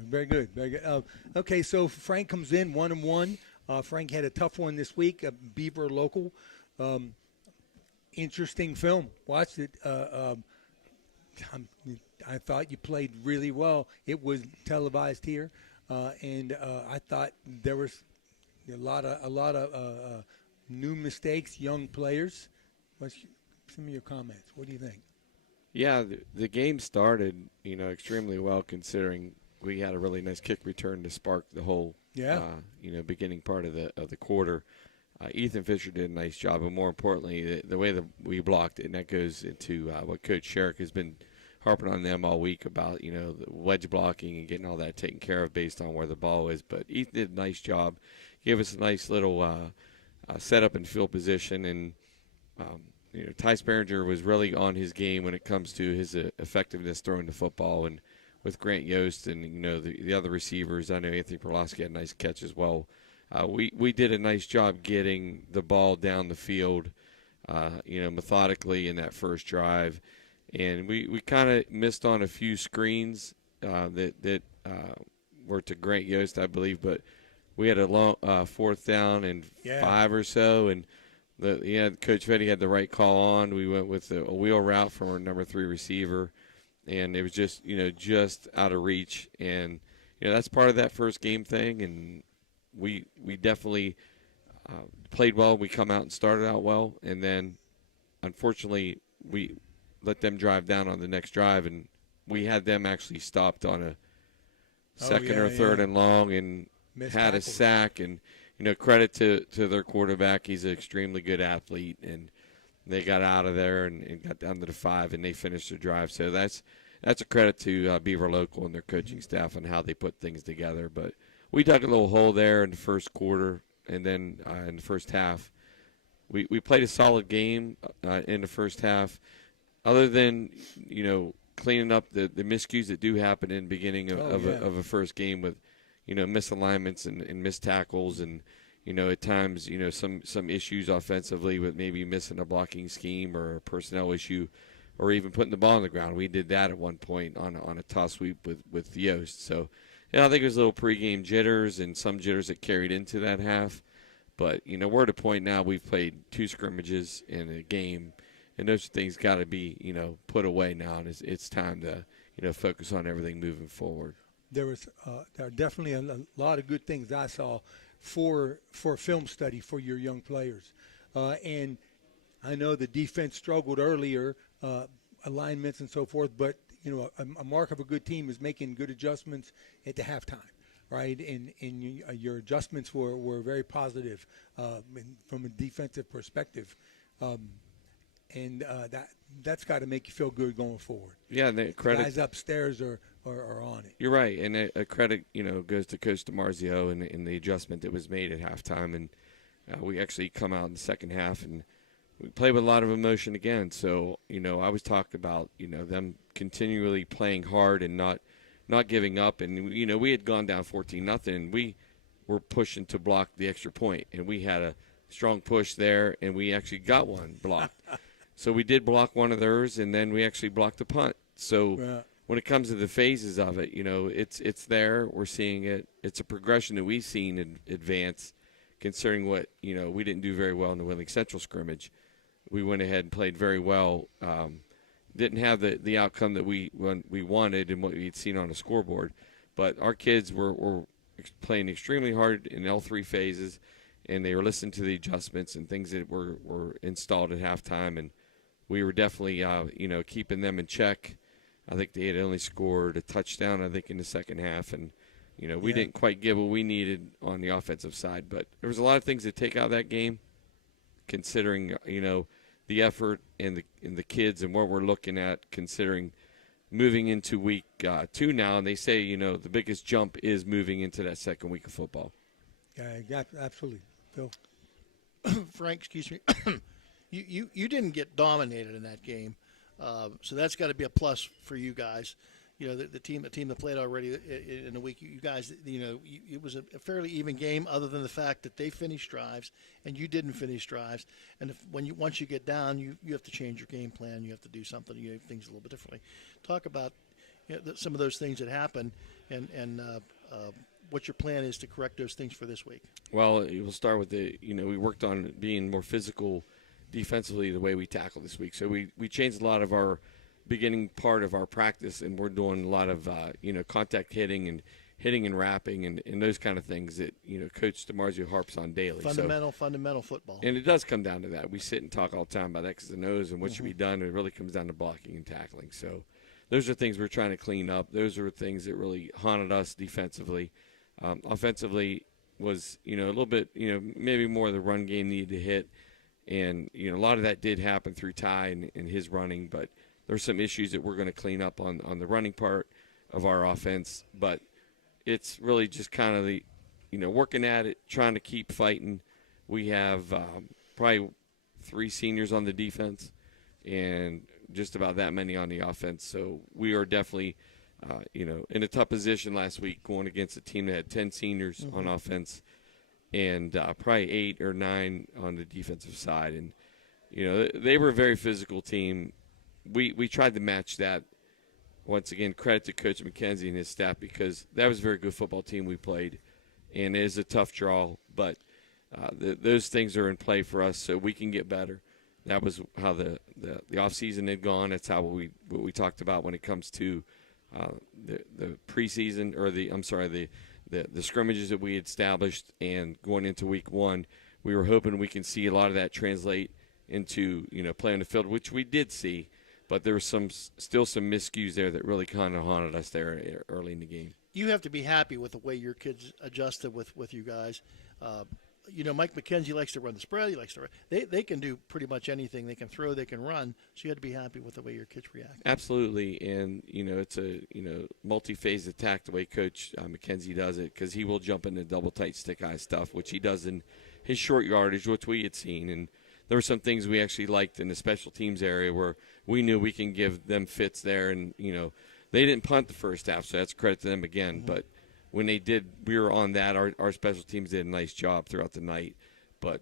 Very good, very good. Okay, so Frank comes in 1-1. Frank had a tough one this week, Beaver local. Interesting film. Watched it. I thought you played really well. It was televised here, and I thought there was a lot of new mistakes, young players. What's some of your comments? What do you think? Yeah, the game started, extremely well considering we had a really nice kick return to spark the whole, beginning part of the quarter. Ethan Fisher did a nice job, and more importantly, the way that we blocked it, and that goes into what Coach Sherrick has been harping on them all week about, the wedge blocking and getting all that taken care of based on where the ball is. But Ethan did a nice job, gave us a nice little setup and field position, and Ty Sperringer was really on his game when it comes to his effectiveness throwing the football, and with Grant Yost and the other receivers. I know Anthony Perlowski had a nice catch as well. We did a nice job getting the ball down the field, methodically in that first drive, and we kind of missed on a few screens that were to Grant Yost, I believe, but we had a long 4th down and 5 or so, and Coach Fetty had the right call on. We went with a wheel route from our number 3 receiver. And it was just, just out of reach. And, that's part of that first game thing. And we definitely played well. We come out and started out well. And then, unfortunately, we let them drive down on the next drive. And we had them actually stopped on a second or third and long and had a sack. And, credit to their quarterback. He's an extremely good athlete. And they got out of there and got down to the 5, and they finished their drive. So that's a credit to Beaver Local and their coaching staff and how they put things together. But we dug a little hole there in the first quarter, and then in the first half, we played a solid game in the first half. Other than cleaning up the miscues that do happen in the beginning of a first game with misalignments and missed tackles and. At times, some issues offensively with maybe missing a blocking scheme or a personnel issue or even putting the ball on the ground. We did that at one point on a toss sweep with Yost. So, I think it was a little pregame jitters and some jitters that carried into that half. But, we're at a point now we've played 2 scrimmages in a game, and those things got to be, put away now, and it's time to, focus on everything moving forward. There are definitely a lot of good things I saw for film study for your young players. And I know the defense struggled earlier, alignments and so forth, but, a mark of a good team is making good adjustments at the halftime, right? And your adjustments were very positive from a defensive perspective. And that's got to make you feel good going forward. Yeah, and the credit. Guys upstairs are are on it. You're right, and a credit, goes to Coach DiMarzio and the adjustment that was made at halftime, and we actually come out in the second half and we play with a lot of emotion again. So, I always talk about, them continually playing hard and not giving up. And, we had gone down 14-0, and we were pushing to block the extra point. And we had a strong push there, and we actually got one blocked. So we did block one of theirs, and then we actually blocked the punt. So when it comes to the phases of it, it's there. We're seeing it. It's a progression that we've seen in advance, considering what, we didn't do very well in the Wheeling Central scrimmage. We went ahead and played very well. Didn't have the outcome that we wanted and what we'd seen on the scoreboard. But our kids were playing extremely hard in all three phases, and they were listening to the adjustments and things that were installed at halftime. And we were definitely, keeping them in check. I think they had only scored a touchdown, in the second half. And, we didn't quite get what we needed on the offensive side. But there was a lot of things to take out of that game, considering, the effort and the kids and what we're looking at, considering moving into week 2 now. And they say, the biggest jump is moving into that second week of football. Yeah, absolutely. Phil? Frank, excuse me. you didn't get dominated in that game, so that's got to be a plus for you guys. The team that played already in the week, you guys, it was a fairly even game, other than the fact that they finished drives and you didn't finish drives. And once you get down, you have to change your game plan. You have to do something. You have things a little bit differently. Talk about some of those things that happen and what your plan is to correct those things for this week. Well, we'll start with we worked on being more physical defensively the way we tackle this week. So we changed a lot of our beginning part of our practice, and we're doing a lot of contact hitting and wrapping and those kind of things that Coach DiMarzio harps on daily. Fundamental football. And it does come down to that. We sit and talk all the time about X's and O's and what should be done. It really comes down to blocking and tackling. So those are things we're trying to clean up. Those are things that really haunted us defensively. Offensively was a little bit maybe more of the run game needed to hit, and a lot of that did happen through Ty and his running, but there's some issues that we're going to clean up on the running part of our offense. But it's really just kind of the, working at it, trying to keep fighting. We have probably 3 seniors on the defense and just about that many on the offense. So we are definitely, in a tough position last week, going against a team that had 10 seniors on offense and probably 8 or 9 on the defensive side. And, they were a very physical team. We tried to match that. Once again, credit to Coach McKenzie and his staff, because that was a very good football team we played, and it is a tough draw. But those things are in play for us, so we can get better. That was how the off season had gone. That's how what we talked about when it comes to the preseason, or the scrimmages that we had established, and going into week 1, we were hoping we can see a lot of that translate into play on the field, which we did see. But there was still some miscues there that really kind of haunted us there early in the game. You have to be happy with the way your kids adjusted with you guys. Mike McKenzie likes to run the spread. He likes to run. They can do pretty much anything. They can throw. They can run. So you have to be happy with the way your kids react. Absolutely, and it's a multi-phase attack the way Coach McKenzie does it, because he will jump into double tight stick eye stuff, which he does in his short yardage, which we had seen, and there were some things we actually liked in the special teams area where we knew we can give them fits there. And, they didn't punt the first half, so that's credit to them again. But when they did, we were on that. Our special teams did a nice job throughout the night. But,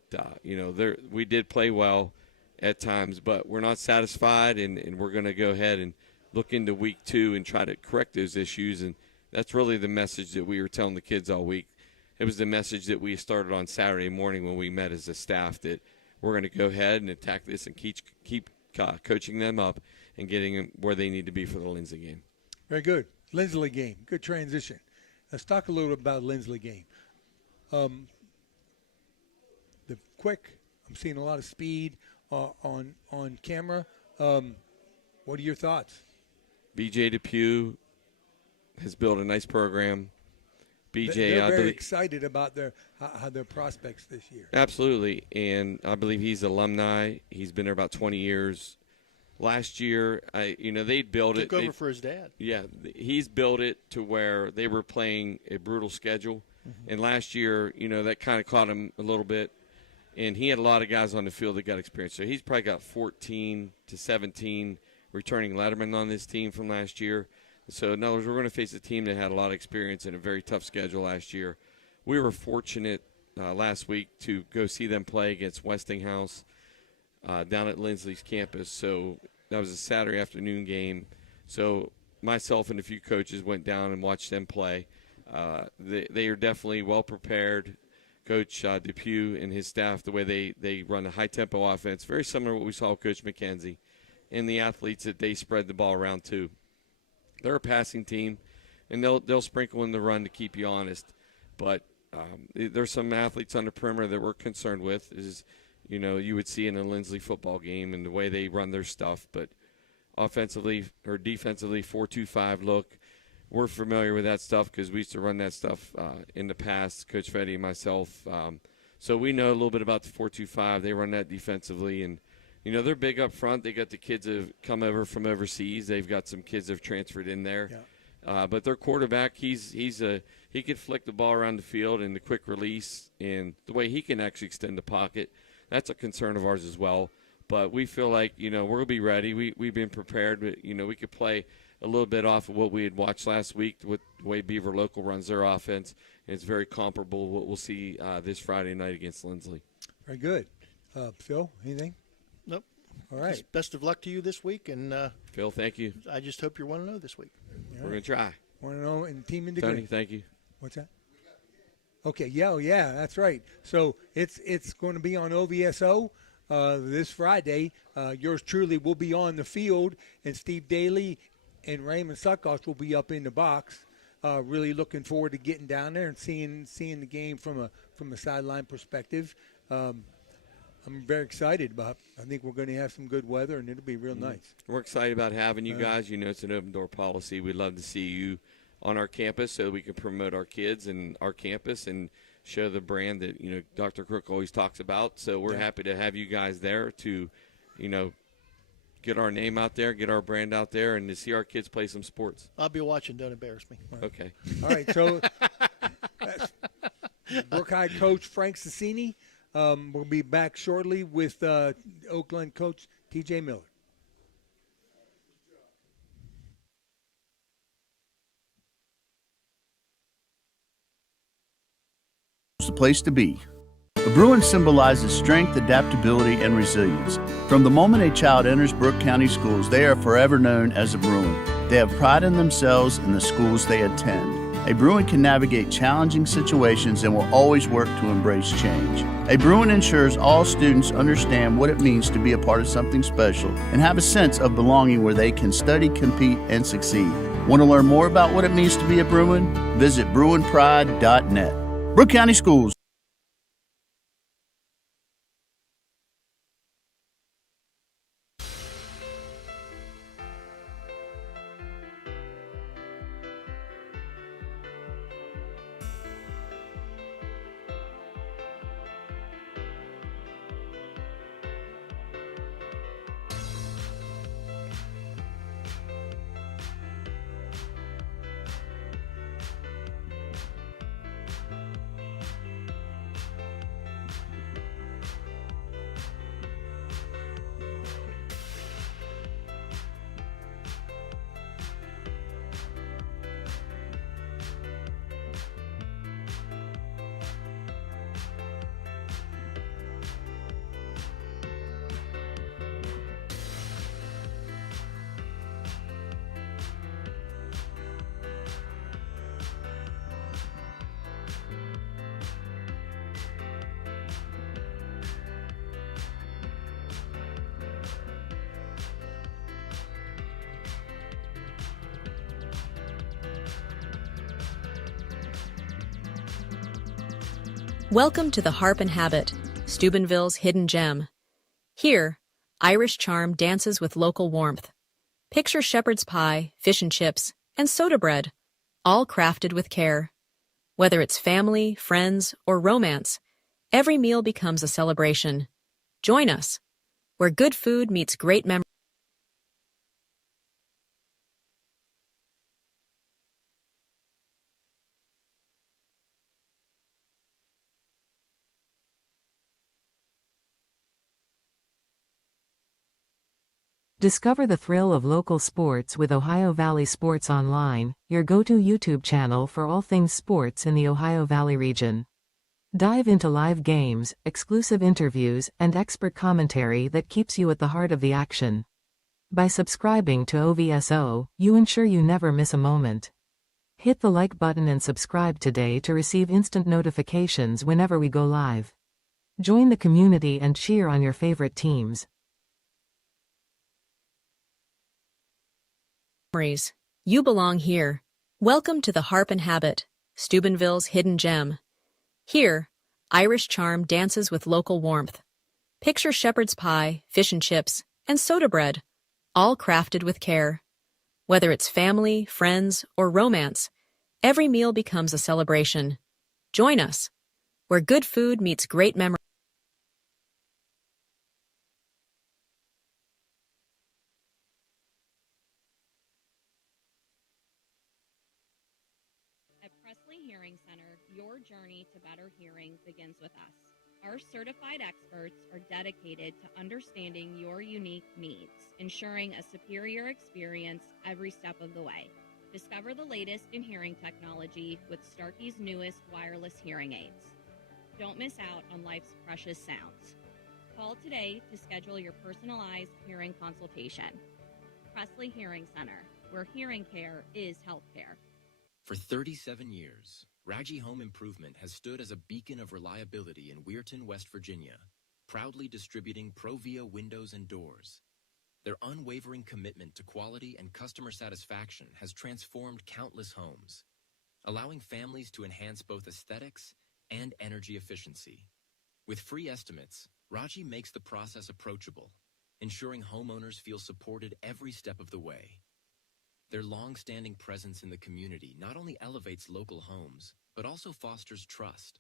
we did play well at times, but we're not satisfied, and we're going to go ahead and look into week 2 and try to correct those issues. And that's really the message that we were telling the kids all week. It was the message that we started on Saturday morning when we met as a staff, that we're going to go ahead and attack this and keep coaching them up and getting them where they need to be for the Lindsley game. Very good. Lindsley game. Good transition. Let's talk a little bit about Lindsley game. The quick, I'm seeing a lot of speed on camera. What are your thoughts? B.J. Depew has built a nice program. BJ, they're very excited about their prospects this year. Absolutely, and I believe he's alumni. He's been there about 20 years. Last year, they'd built it. Took over for his dad. Yeah, he's built it to where they were playing a brutal schedule. And last year, that kind of caught him a little bit. And he had a lot of guys on the field that got experience. So he's probably got 14 to 17 returning lettermen on this team from last year. So, in other words, we're going to face a team that had a lot of experience in a very tough schedule last year. We were fortunate last week to go see them play against Westinghouse down at Lindsley's campus. So that was a Saturday afternoon game. So myself and a few coaches went down and watched them play. They are definitely well prepared. Coach Depew and his staff, the way they run a high-tempo offense, very similar to what we saw with Coach McKenzie. And the athletes that they spread the ball around to. They're a passing team, and they'll sprinkle in the run to keep you honest. But there's some athletes on the perimeter that we're concerned with, is, you would see in a Lindsley football game and the way they run their stuff. But offensively or defensively, 4-2-5 look. We're familiar with that stuff because we used to run that stuff in the past, Coach Fetty and myself. So we know a little bit about the 4-2-5. They run that defensively, and they're big up front. They got the kids that have come over from overseas. They've got some kids that have transferred in there. Yeah. But their quarterback, he can flick the ball around the field and the quick release and the way he can actually extend the pocket. That's a concern of ours as well. But we feel like, we'll be ready. We've been prepared. We could play a little bit off of what we had watched last week with the way Beaver Local runs their offense. And it's very comparable to what we'll see this Friday night against Lindsley. Very good. Phil, anything? Nope. All right. Just best of luck to you this week. And Phil, thank you. I just hope you're 1-0 this week. We're going to try. 1-0 and team in degree. Tony, thank you. What's that? Okay, yeah, that's right. So it's going to be on OVSO this Friday. Yours truly will be on the field, and Steve Daly and Reno Saccoccia will be up in the box. Really looking forward to getting down there and seeing the game from a sideline perspective. I'm very excited about. I think we're going to have some good weather, and it'll be real nice. We're excited about having you guys. It's an open door policy. We'd love to see you on our campus so we can promote our kids and our campus and show the brand that Dr. Crook always talks about. So we're happy to have you guys there to get our name out there, get our brand out there, and to see our kids play some sports. I'll be watching. Don't embarrass me. Okay. All right. So Brook High coach Frank Cassini. We'll be back shortly with Oakland coach T.J. Miller. The place to be. A Bruin symbolizes strength, adaptability, and resilience. From the moment a child enters Brooke County schools, they are forever known as a Bruin. They have pride in themselves and the schools they attend. A Bruin can navigate challenging situations and will always work to embrace change. A Bruin ensures all students understand what it means to be a part of something special and have a sense of belonging where they can study, compete, and succeed. Want to learn more about what it means to be a Bruin? Visit BruinPride.net. Brooke County Schools. Welcome to the Harp and Habit, Steubenville's hidden gem. Here, Irish charm dances with local warmth. Picture shepherd's pie, fish and chips, and soda bread, all crafted with care. Whether it's family, friends, or romance, every meal becomes a celebration. Join us, where good food meets great memories. Discover the thrill of local sports with Ohio Valley Sports Online, your go-to YouTube channel for all things sports in the Ohio Valley region. Dive into live games, exclusive interviews, and expert commentary that keeps you at the heart of the action. By subscribing to OVSO, you ensure you never miss a moment. Hit the like button and subscribe today to receive instant notifications whenever we go live. Join the community and cheer on your favorite teams. You belong here. Welcome to the Harp and Habit, Steubenville's hidden gem. Here, Irish charm dances with local warmth. Picture shepherd's pie, fish and chips, and soda bread, all crafted with care. Whether it's family, friends, or romance, every meal becomes a celebration. Join us, where good food meets great memories. At Presley Hearing Center, your journey to better hearing begins with us. Our certified experts are dedicated to understanding your unique needs, ensuring a superior experience every step of the way. Discover the latest in hearing technology with Starkey's newest wireless hearing aids. Don't miss out on life's precious sounds. Call today to schedule your personalized hearing consultation. Presley Hearing Center, where hearing care is healthcare. For 37 years, Raggi Home Improvement has stood as a beacon of reliability in Weirton, West Virginia, proudly distributing Provia windows and doors. Their unwavering commitment to quality and customer satisfaction has transformed countless homes, allowing families to enhance both aesthetics and energy efficiency. With free estimates, Raggi makes the process approachable, ensuring homeowners feel supported every step of the way. Their long-standing presence in the community not only elevates local homes, but also fosters trust,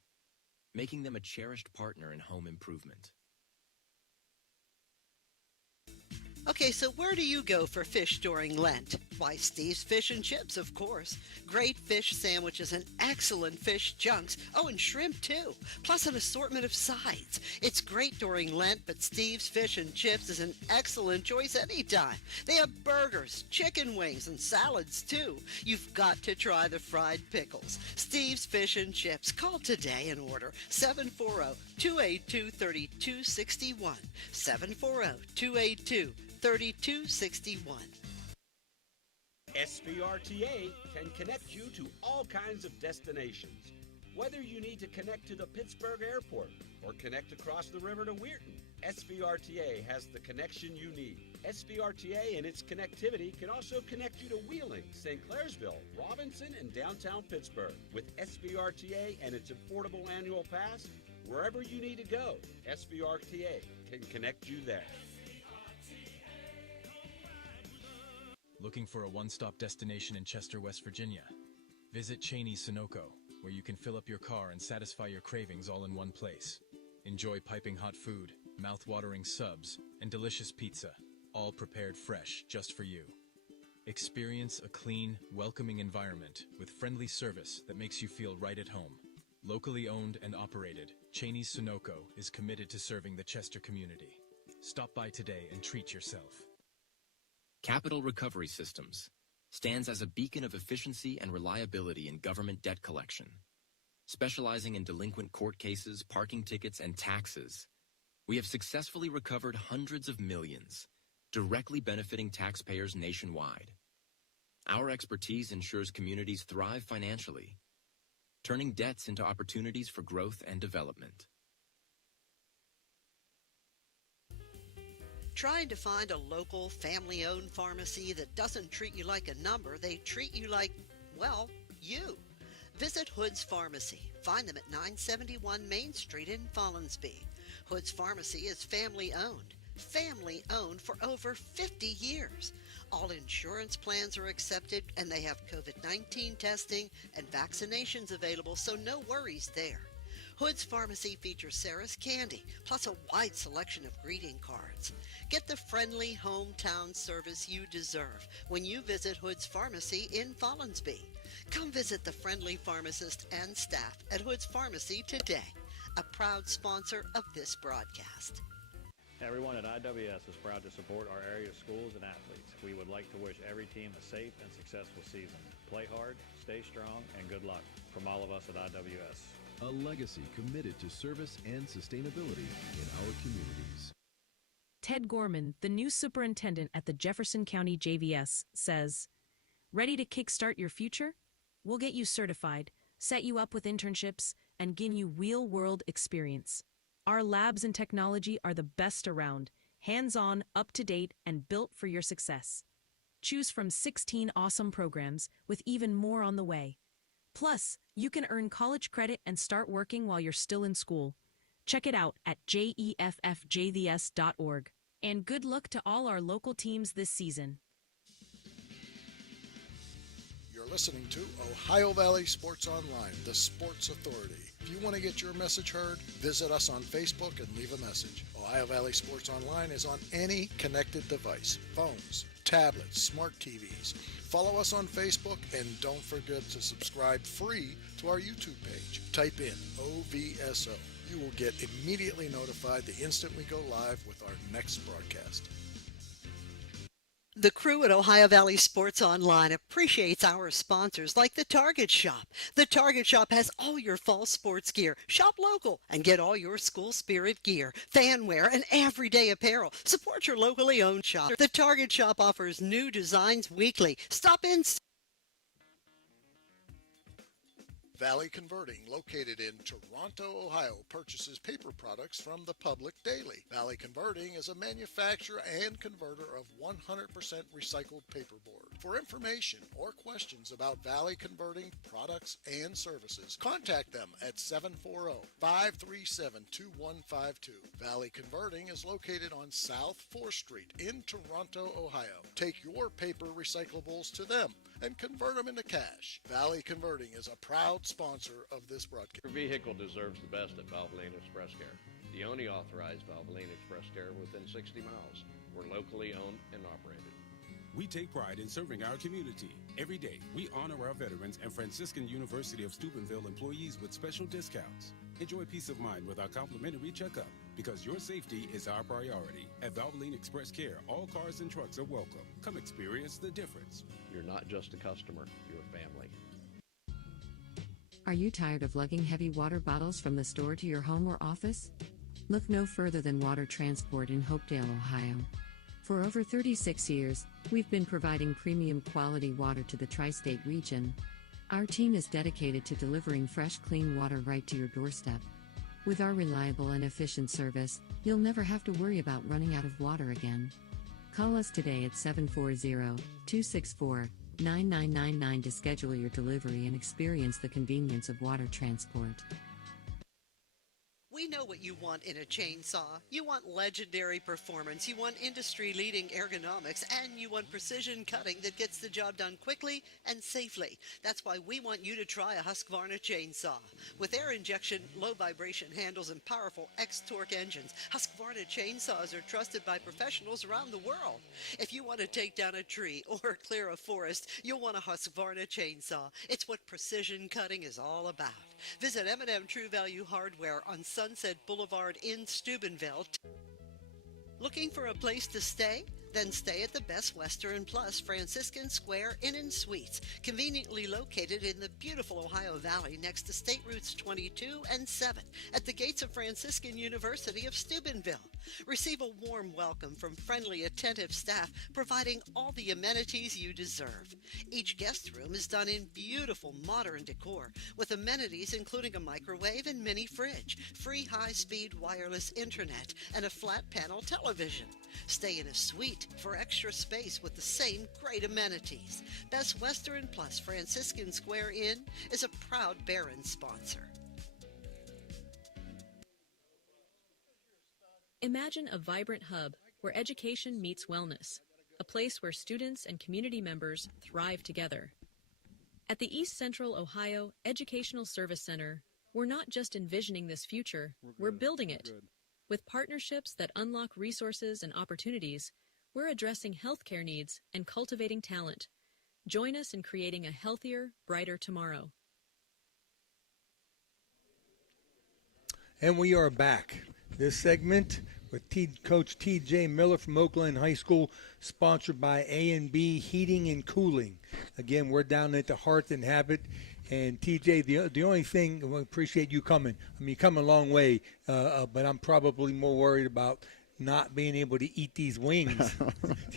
making them a cherished partner in home improvement. Okay, so where do you go for fish during Lent? Why, Steve's Fish and Chips, of course. Great fish sandwiches and excellent fish junks. Oh, and shrimp, too. Plus an assortment of sides. It's great during Lent, but Steve's Fish and Chips is an excellent choice anytime. They have burgers, chicken wings, and salads, too. You've got to try the fried pickles. Steve's Fish and Chips. Call today and order 740-282-3261. 740-282-3261. SVRTA can connect you to all kinds of destinations. Whether you need to connect to the Pittsburgh Airport or connect across the river to Weirton, SVRTA has the connection you need. SVRTA and its connectivity can also connect you to Wheeling, St. Clairsville, Robinson, and downtown Pittsburgh. With SVRTA and its affordable annual pass, wherever you need to go, SVRTA can connect you there. Looking for a one-stop destination in Chester, West Virginia? Visit Cheney's Sunoco, where you can fill up your car and satisfy your cravings all in one place. Enjoy piping hot food, mouth-watering subs, and delicious pizza, all prepared fresh just for you. Experience a clean, welcoming environment with friendly service that makes you feel right at home. Locally owned and operated, Cheney's Sunoco is committed to serving the Chester community. Stop by today and treat yourself. Capital Recovery Systems stands as a beacon of efficiency and reliability in government debt collection. Specializing in delinquent court cases, parking tickets, and taxes, we have successfully recovered hundreds of millions, directly benefiting taxpayers nationwide. Our expertise ensures communities thrive financially, turning debts into opportunities for growth and development. Trying to find a local, family-owned pharmacy that doesn't treat you like a number, they treat you like, well, you. Visit Hood's Pharmacy. Find them at 971 Main Street in Follinsby. Hood's Pharmacy is family-owned. Family-owned for over 50 years. All insurance plans are accepted, and they have COVID-19 testing and vaccinations available, so no worries there. Hood's Pharmacy features Sarah's Candy, plus a wide selection of greeting cards. Get the friendly hometown service you deserve when you visit Hood's Pharmacy in Follinsby. Come visit the friendly pharmacist and staff at Hood's Pharmacy today, a proud sponsor of this broadcast. Everyone at IWS is proud to support our area schools and athletes. We would like to wish every team a safe and successful season. Play hard, stay strong, and good luck from all of us at IWS. A legacy committed to service and sustainability in our communities. Ted Gorman, the new superintendent at the Jefferson County JVS, says, "Ready to kickstart your future? We'll get you certified, set you up with internships, and give you real-world experience. Our labs and technology are the best around, hands-on, up-to-date, and built for your success. Choose from 16 awesome programs with even more on the way. Plus, you can earn college credit and start working while you're still in school. Check it out at jeffjvs.org. And good luck to all our local teams this season." You're listening to Ohio Valley Sports Online, the sports authority. If you want to get your message heard, visit us on Facebook and leave a message. Ohio Valley Sports Online is on any connected device, phones, tablets, smart TVs. Follow us on Facebook and don't forget to subscribe free to our YouTube page. Type in OVSO. You will get immediately notified the instant we go live with our next broadcast. The crew at Ohio Valley Sports Online appreciates our sponsors like the Target Shop. The Target Shop has all your fall sports gear. Shop local and get all your school spirit gear, fan wear, and everyday apparel. Support your locally owned shop. The Target Shop offers new designs weekly. Stop in. Valley Converting, located in Toronto, Ohio, purchases paper products from the public daily. Valley Converting is a manufacturer and converter of 100% recycled paperboard. For information or questions about Valley Converting products and services, contact them at 740-537-2152. Valley Converting is located on South 4th Street in Toronto, Ohio. Take your paper recyclables to them and convert them into cash. Valley Converting is a proud sponsor of this broadcast. Your vehicle deserves the best at Valvoline Express Care, the only authorized Valvoline Express Care within 60 miles. We're locally owned and operated. We take pride in serving our community. Every day, we honor our veterans and Franciscan University of Steubenville employees with special discounts. Enjoy peace of mind with our complimentary checkup, because your safety is our priority. At Valvoline Express Care, all cars and trucks are welcome. Come experience the difference. You're not just a customer, you're a family. Are you tired of lugging heavy water bottles from the store to your home or office? Look no further than Water Transport in Hopedale, Ohio. For over 36 years, we've been providing premium quality water to the tri-state region. Our team is dedicated to delivering fresh, clean water right to your doorstep. With our reliable and efficient service, you'll never have to worry about running out of water again. Call us today at 740-264-9999 to schedule your delivery and experience the convenience of water transport. We know what you want in a chainsaw. You want legendary performance, you want industry-leading ergonomics, and you want precision cutting that gets the job done quickly and safely. That's why we want you to try a Husqvarna chainsaw. With air injection, low vibration handles, and powerful X-Torque engines, Husqvarna chainsaws are trusted by professionals around the world. If you want to take down a tree or clear a forest, you'll want a Husqvarna chainsaw. It's what precision cutting is all about. Visit M&M True Value Hardware on Sunset Boulevard in Steubenville. Looking for a place to stay? Then stay at the Best Western Plus Franciscan Square Inn and Suites, conveniently located in the beautiful Ohio Valley next to State Routes 22 and 7 at the gates of Franciscan University of Steubenville. Receive a warm welcome from friendly, attentive staff, providing all the amenities you deserve. Each guest room is done in beautiful modern decor, with amenities including a microwave and mini fridge, free high-speed wireless internet, and a flat-panel television. Stay in a suite for extra space with the same great amenities. Best Western Plus Franciscan Square Inn is a proud Barron sponsor. Imagine a vibrant hub where education meets wellness, a place where students and community members thrive together. At the East Central Ohio Educational Service Center, we're not just envisioning this future, we're building it. With partnerships that unlock resources and opportunities, we're addressing healthcare needs and cultivating talent. Join us in creating a healthier, brighter tomorrow. And we are back. This segment with Coach T.J. Miller from Oakland High School, sponsored by A&B Heating and Cooling. Again, we're down at the Hearth and Habit. And, T.J., the only thing, we appreciate you coming. I mean, you come a long way, but I'm probably more worried about not being able to eat these wings,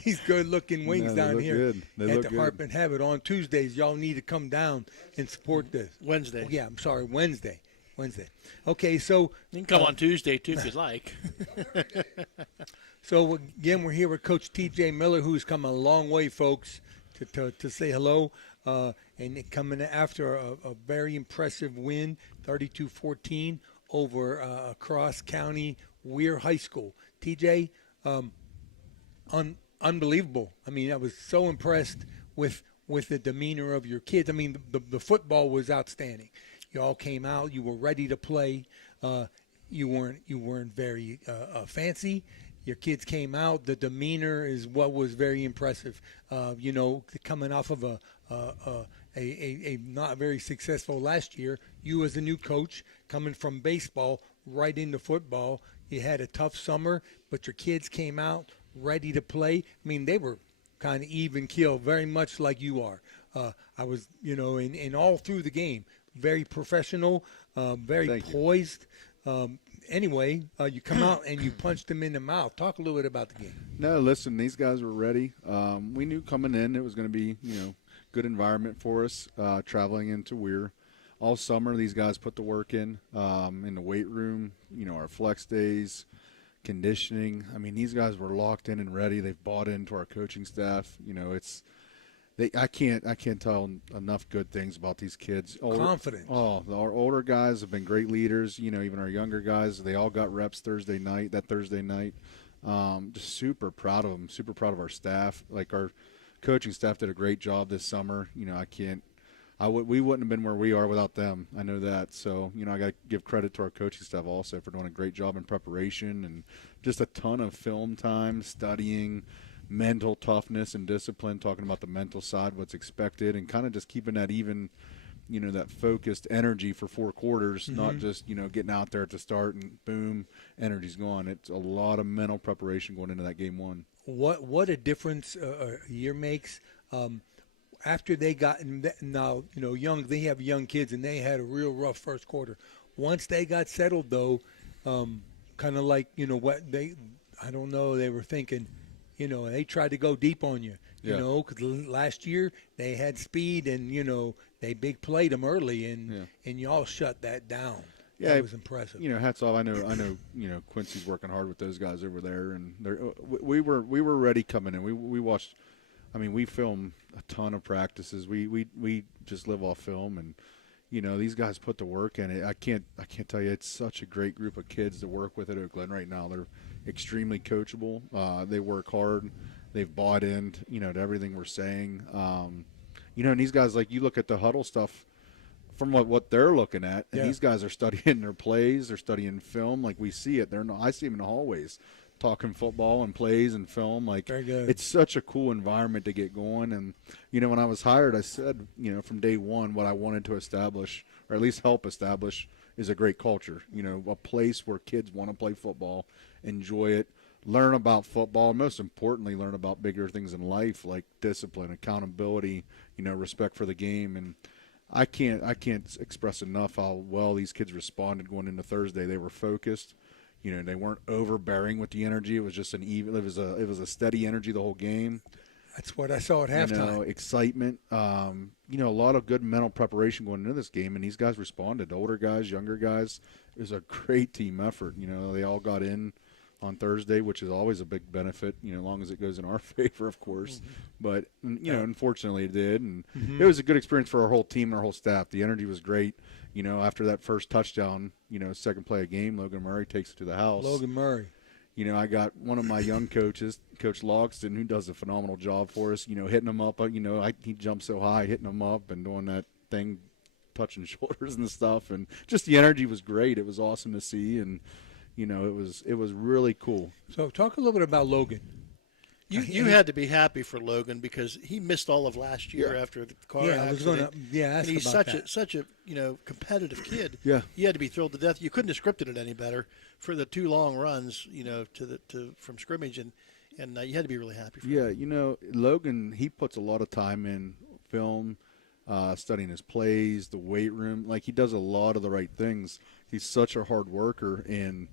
these good-looking wings down here at the Harp and Habit. On Tuesdays, y'all need to come down and support this. Wednesday. Oh, yeah, I'm sorry, Wednesday. Okay, so you can come on Tuesday too if you'd like. So again, we're here with Coach T.J. Miller, who's come a long way, folks, to say hello, and coming after a very impressive win, 32-14 over Cross County Weir High School. T.J., unbelievable. I mean, I was so impressed with the demeanor of your kids. I mean, the football was outstanding. You all came out. You were ready to play. You weren't very fancy. Your kids came out. The demeanor is what was very impressive. Coming off of a not very successful last year, you as a new coach coming from baseball right into football, you had a tough summer, but your kids came out ready to play. I mean, they were kind of even keel, very much like you are. I was, in all through the game, very professional, very poised. Anyway, you come out and you punched them in the mouth. Talk a little bit about the game. No, listen, these guys were ready. We knew coming in it was going to be, good environment for us, traveling into Weir. All summer, these guys put the work in the weight room, our flex days, conditioning. I mean, these guys were locked in and ready. They've bought into our coaching staff. I can't tell enough good things about these kids. Confident. Oh, our older guys have been great leaders. Even our younger guys, they all got reps Thursday night. Just super proud of them. Super proud of our staff. Like, our coaching staff did a great job this summer. We wouldn't have been where we are without them. I know that. So, I got to give credit to our coaching staff also for doing a great job in preparation and just a ton of film time, studying, mental toughness and discipline, talking about the mental side, what's expected, and kind of just keeping that even, that focused energy for 4 quarters, not just, getting out there at the start and boom, energy's gone. It's a lot of mental preparation going into that game one. What a difference a year makes. After they got now, they have young kids and they had a real rough first quarter. Once they got settled, though, kind of like, they were thinking, they tried to go deep on you, because last year they had speed and, they big played them early and y'all shut that down. Yeah, that was impressive. Hats off. I know. Quincy's working hard with those guys over there, and we were ready coming in. We watched. I mean, we film a ton of practices. We just live off film, and these guys put the work in. I can't tell you, it's such a great group of kids to work with at Oakland right now. They're extremely coachable. They work hard. They've bought in, to everything we're saying. And these guys, like, you look at the huddle stuff from what they're looking at, and these guys are studying their plays. They're studying film, like we see it. I see them in the hallways talking football and plays and film. Like, very good. It's such a cool environment to get going. And, when I was hired, I said, from day one, what I wanted to establish, or at least help establish, is a great culture. A place where kids want to play football, enjoy it, learn about football, and most importantly, learn about bigger things in life like discipline, accountability, respect for the game. And I can't express enough how well these kids responded going into Thursday. They were focused. They weren't overbearing with the energy. It was just it was a steady energy the whole game. That's what I saw at halftime. Excitement. A lot of good mental preparation going into this game, and these guys responded. Older guys, younger guys. It was a great team effort. They all got in on Thursday, which is always a big benefit, as long as it goes in our favor, of course. But, unfortunately it did. And it was a good experience for our whole team and our whole staff. The energy was great. After that first touchdown, second play of game, Logan Murray takes it to the house. Logan Murray. I got one of my young coaches, Coach Logston, who does a phenomenal job for us, hitting him up. He jumped so high, hitting him up and doing that thing, touching shoulders and stuff. And just the energy was great. It was awesome to see. And, it was really cool. So talk a little bit about Logan. You had to be happy for Logan because he missed all of last year after the car accident. I was going to ask and he's about that. such a competitive kid. Yeah. You had to be thrilled to death. You couldn't have scripted it any better for the 2 long runs, from scrimmage, and you had to be really happy for him. Yeah, Logan, he puts a lot of time in film, studying his plays, the weight room. Like, he does a lot of the right things. He's such a hard worker, and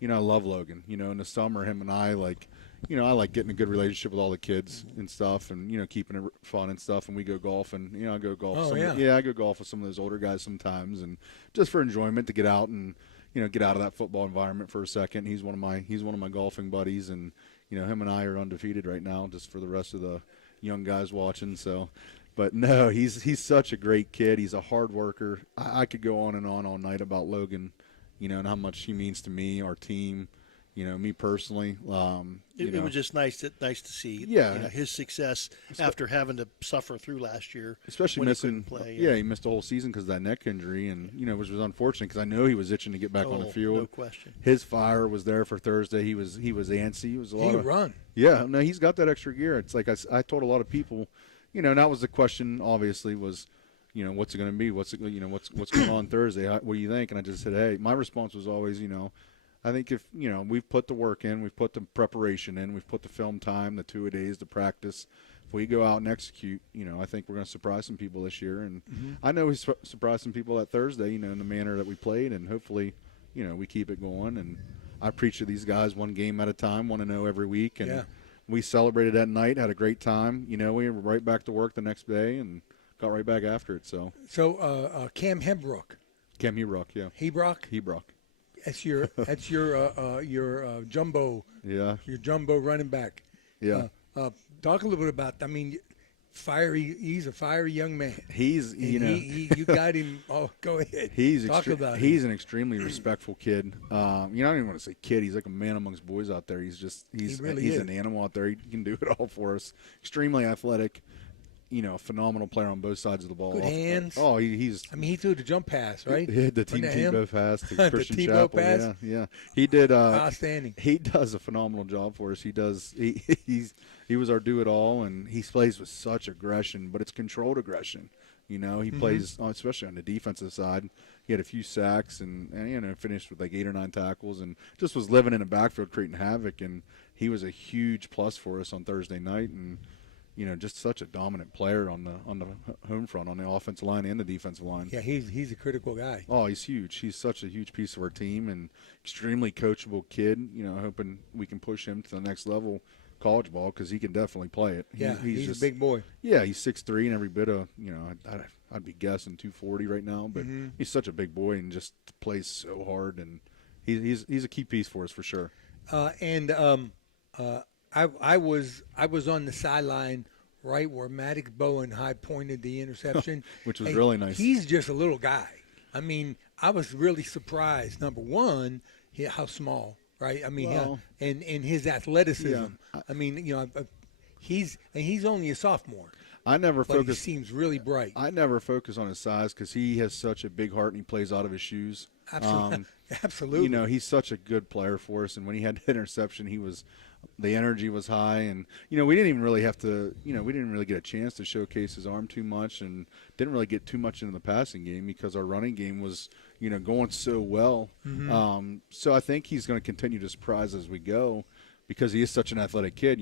I love Logan. In the summer, him and I I like getting a good relationship with all the kids and stuff, and keeping it fun and stuff. And we go golfing. I go golf. I go golf with some of those older guys sometimes, and just for enjoyment to get out and get out of that football environment for a second. He's one of my golfing buddies, and him and I are undefeated right now, just for the rest of the young guys watching. So, but no, he's such a great kid. He's a hard worker. I could go on and on all night about Logan, and how much he means to me, our team. Me personally. It was just nice to see his success after having to suffer through last year. Especially when missing, he couldn't play. he missed the whole season because of that neck injury, and which was unfortunate because I know he was itching to get back on the field. No question. His fire was there for Thursday. He was antsy. He was a lot of run. Yeah, no, he's got that extra gear. It's like I told a lot of people, and that was the question. Obviously, was what's it going to be? What's going on Thursday? What do you think? And I just said, hey, my response was always, I think if, we've put the work in, we've put the preparation in, we've put the film time, the 2-a-days, the practice. If we go out and execute, I think we're going to surprise some people this year. And I know we surprised some people that Thursday, in the manner that we played, and hopefully, we keep it going. And I preach to these guys one game at a time, want to know every week. And we celebrated that night, had a great time. We were right back to work the next day and got right back after it. So Cam Hebrook. Cam Hebrook, yeah. Hebrook. That's your jumbo. Yeah. Your jumbo running back. Yeah. Talk a little bit about. I mean, fiery. He's a fiery young man. He's you got him. Oh, go ahead. He's talk about him. He's an extremely respectful kid. I don't even want to say kid. He's like a man amongst boys out there. He's an animal out there. He can do it all for us. Extremely athletic. A phenomenal player on both sides of the ball. Good hands. Oh, he's. I mean, he threw the jump pass, right? The Tebow pass to Christian Tebow Chapel. Pass. Yeah. He did. Outstanding. He does a phenomenal job for us. He does. He was our do-it-all, and he plays with such aggression, but it's controlled aggression. He plays, especially on the defensive side. He had a few sacks and finished with like 8 or 9 tackles, and just was living in the backfield creating havoc. And he was a huge plus for us on Thursday night, and. Just such a dominant player on the home front, on the offensive line and the defensive line. Yeah, he's a critical guy. Oh, he's huge. He's such a huge piece of our team and extremely coachable kid. Hoping we can push him to the next level, college ball, because he can definitely play it. He's just a big boy. Yeah, he's 6'3" and every bit of I'd be guessing 240 right now, but he's such a big boy and just plays so hard, and he's a key piece for us for sure. I was on the sideline right where Maddox Bowen high pointed the interception, which was really nice. He's just a little guy. I mean, I was really surprised. Number one, how small, right? I mean, and his athleticism. Yeah. I mean, he's only a sophomore. I never focus. He seems really bright. I never focus on his size because he has such a big heart and he plays out of his shoes. Absolutely. Absolutely. He's such a good player for us, and when he had the interception, the energy was high, and we didn't even really have to, we didn't really get a chance to showcase his arm too much, and didn't really get too much into the passing game because our running game was, going so well. So I think he's going to continue to surprise as we go. Because he is such an athletic kid,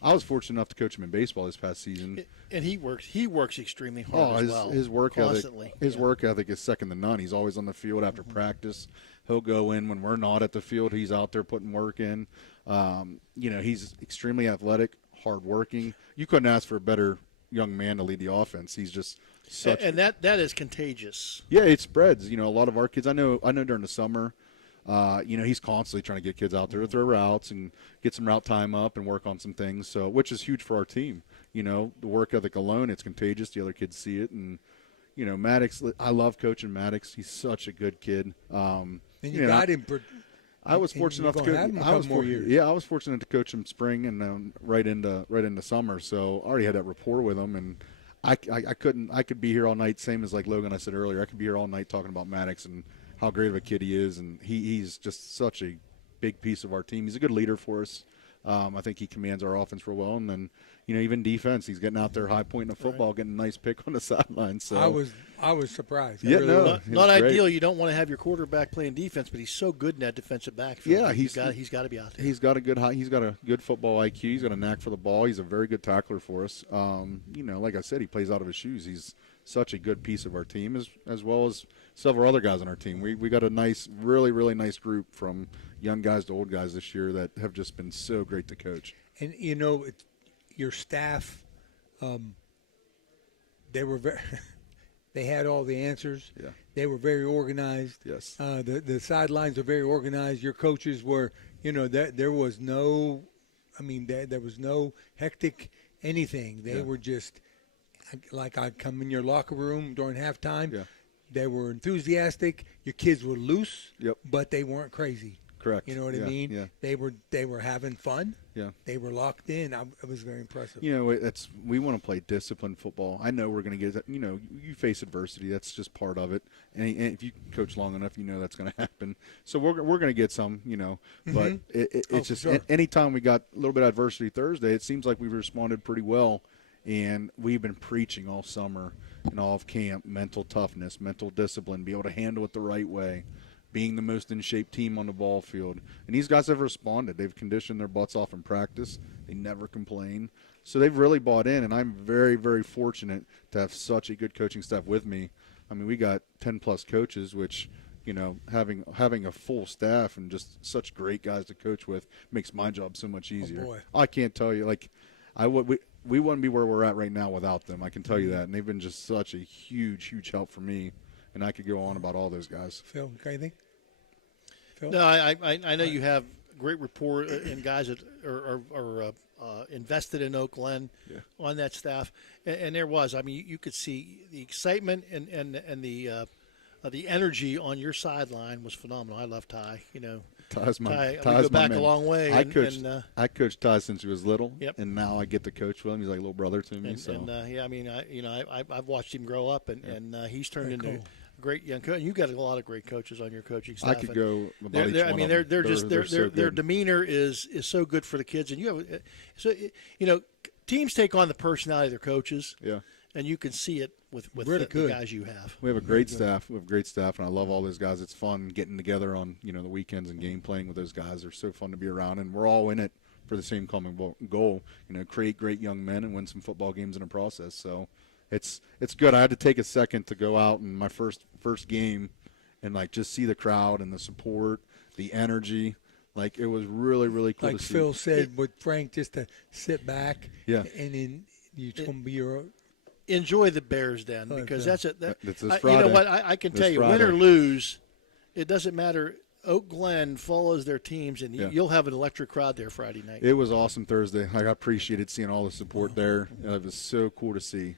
I was fortunate enough to coach him in baseball this past season, and he works extremely hard as well. His work constantly. Work ethic is second to none. He's always on the field after practice. He'll go in when we're not at the field. He's out there putting work in. He's extremely athletic, hardworking. You couldn't ask for a better young man to lead the offense. He's just such, and that is contagious. Yeah, it spreads. A lot of our kids. I know during the summer. He's constantly trying to get kids out there to throw routes and get some route time up and work on some things. So, which is huge for our team. The work ethic alone, it's contagious. The other kids see it, and Maddox. I love coaching Maddox. He's such a good kid. And you got him. I was fortunate enough to coach. I was fortunate to coach him spring and right into summer. So I already had that rapport with him, and I could be here all night. Same as like Logan, I said earlier. I could be here all night talking about Maddox and how great of a kid he is, and he's just such a big piece of our team. He's a good leader for us. I think he commands our offense real well. And then, even defense, he's getting out there high pointing the football, getting a nice pick on the sideline. So I was surprised. Yeah, really not ideal. You don't want to have your quarterback playing defense, but he's so good in that defensive backfield. Yeah, he's got to be out there. He's got a good football IQ. He's got a knack for the ball. He's a very good tackler for us. Like I said, he plays out of his shoes. He's such a good piece of our team, as well as several other guys on our team. We got a nice, really, really nice group from young guys to old guys this year that have just been so great to coach. And your staff, they were very. They had all the answers. Yeah. They were very organized. Yes. The sidelines are very organized. Your coaches were, there was no, there was no hectic anything. They were just, like I'd come in your locker room during halftime. Yeah. They were enthusiastic. Your kids were loose, but they weren't crazy. Correct. You know what I mean? Yeah. They were having fun. Yeah. They were locked in. It was very impressive. We want to play disciplined football. I know we're going to get, you face adversity. That's just part of it. And if you coach long enough, that's going to happen. So we're going to get some, but it's just sure. Anytime we got a little bit of adversity Thursday, it seems like we've responded pretty well. And we've been preaching all summer and all of camp, mental toughness, mental discipline, be able to handle it the right way, being the most in shape team on the ball field. And these guys have responded. They've conditioned their butts off in practice. They never complain. So they've really bought in, and I'm very, very fortunate to have such a good coaching staff with me. We got 10-plus coaches, which, having a full staff and just such great guys to coach with makes my job so much easier. Oh, boy. I can't tell you, we wouldn't be where we're at right now without them. I can tell you that. And they've been just such a huge, huge help for me. And I could go on about all those guys. Phil, got anything? Phil? No, I know you have great rapport and guys that are invested in Oak Glen on that staff. And there was. You could see the excitement and the energy on your sideline was phenomenal. I love Ty. Ty's we my go back man. a long way. I coached Ty since he was little, Yep. and now I get to coach with him. He's like a little brother to me. I've watched him grow up, and he's turned into cool. a great young coach. You got a lot of great coaches on your coaching staff. I could go about each one of them. They're so their good. demeanor is so good for the kids, and you have teams take on the personality of their coaches. Yeah. And you can see it with Really the good. guys you have. We have a great staff. We have great staff, and I love all those guys. It's fun getting together on the weekends and game playing with those guys. They're so fun to be around, and we're all in it for the same common goal. Create great young men and win some football games in the process. So it's good. I had to take a second to go out in my first game and just see the crowd and the support, the energy. It was really, really cool Like to see. Phil said with Frank, just to sit back. Yeah. And then it's going to be your. Enjoy the Bears Den because It's this you know Friday. what I can This tell you, Friday. win or lose, it doesn't matter. Oak Glen follows their teams, and Yeah. you'll have an electric crowd there Friday night. It was awesome Thursday. I appreciated seeing all the support there. It was so cool to see.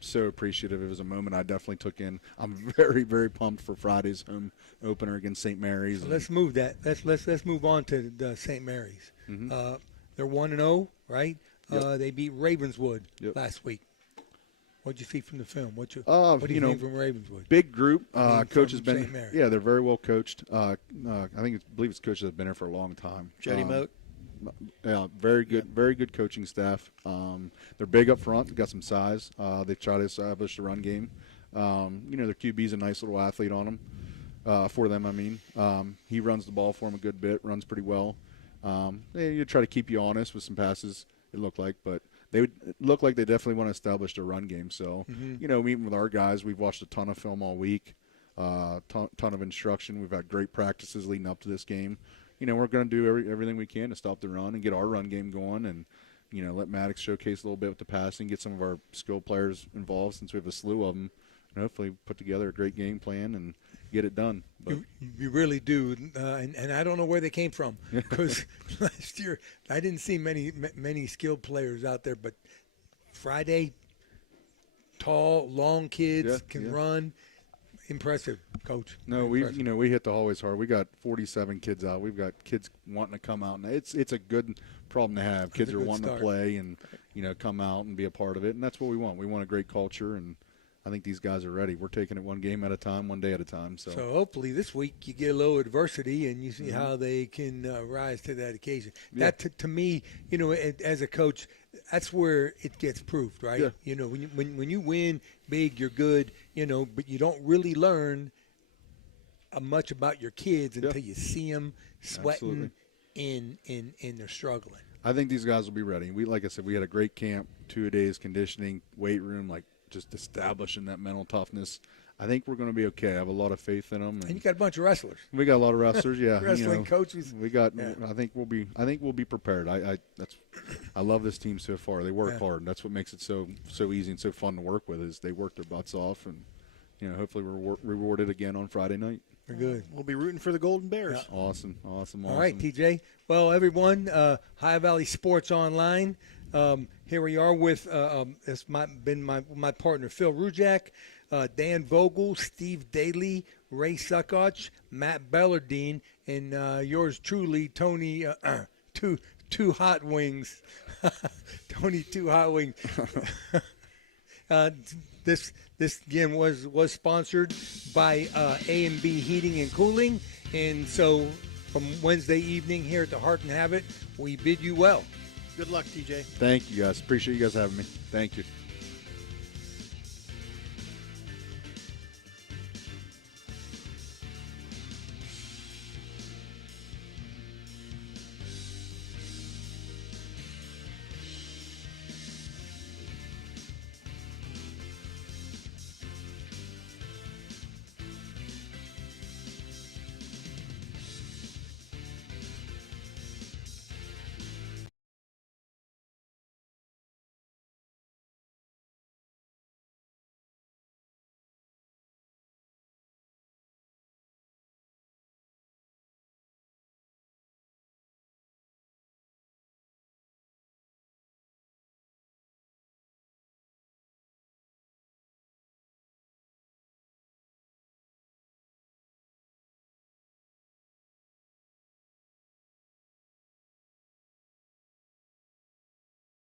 So appreciative. It was a moment I definitely took in. I'm very, very pumped for Friday's home opener against St. Mary's. So let's move that. Let's move on to the St. Mary's. Mhm. They're 1-0, right? Yep. They beat Ravenswood Yep. last week. What'd you see from the film? What do you think from Ravenswood? Big group. I mean, Coach has from been. St. Mary's. Yeah, they're very well coached. I believe it's coaches that have been here for a long time. Jetty Moat. Yeah, very good, very good coaching staff. They're big up front. They've got some size. They try to establish the run game. Their QB's a nice little athlete on them. For them, I mean, he runs the ball for them a good bit. Runs pretty well. They try to keep you honest with some passes. It looked like, but they definitely want to establish a run game. So, meeting with our guys, we've watched a ton of film all week, ton of instruction. We've had great practices leading up to this game. We're going to do everything we can to stop the run and get our run game going, and let Maddox showcase a little bit with the passing, get some of our skilled players involved since we have a slew of them, and hopefully put together a great game plan and get it done. But You really do, and I don't know where they came from because last year I didn't see many skilled players out there. But Friday, tall, long kids can run. Impressive, Coach. No, we hit the hallways hard. We got 47 kids out. We've got kids wanting to come out, and it's a good problem to have. Kids are wanting to play and come out and be a part of it, and that's what we want. We want a great culture, and I think these guys are ready. We're taking it one game at a time, one day at a time. So hopefully this week you get a little adversity and you see how they can rise to that occasion. Yeah. That to me, as a coach, that's where it gets proved, right? Yeah. When you win big, you're good. But you don't really learn much about your kids until you see them sweating and they're struggling. I think these guys will be ready. Like I said, we had a great camp, 2 days conditioning, weight room, just establishing that mental toughness. I think we're going to be okay. I have a lot of faith in them. And you got a bunch of wrestlers. We got a lot of wrestlers, yeah. Wrestling coaches. We got. Yeah. I think we'll be prepared. I love this team so far. They work hard. And that's what makes it so easy and so fun to work with. Is they work their butts off, and hopefully we're rewarded again on Friday night. We're good. We'll be rooting for the Golden Bears. Yeah. Awesome. All right, TJ. Well, everyone, Ohio Valley Sports Online. Here we are with it's been my partner Phil Rujak, Dan Vogel, Steve Daly, Ray Saccoccia, Matt Bellardine, and yours truly, Tony. Two hot wings, Tony. Two hot wings. This again was sponsored by A&B Heating and Cooling, and so from Wednesday evening here at the Heart and Habit, we bid you well. Good luck, TJ. Thank you, guys. Appreciate you guys having me. Thank you.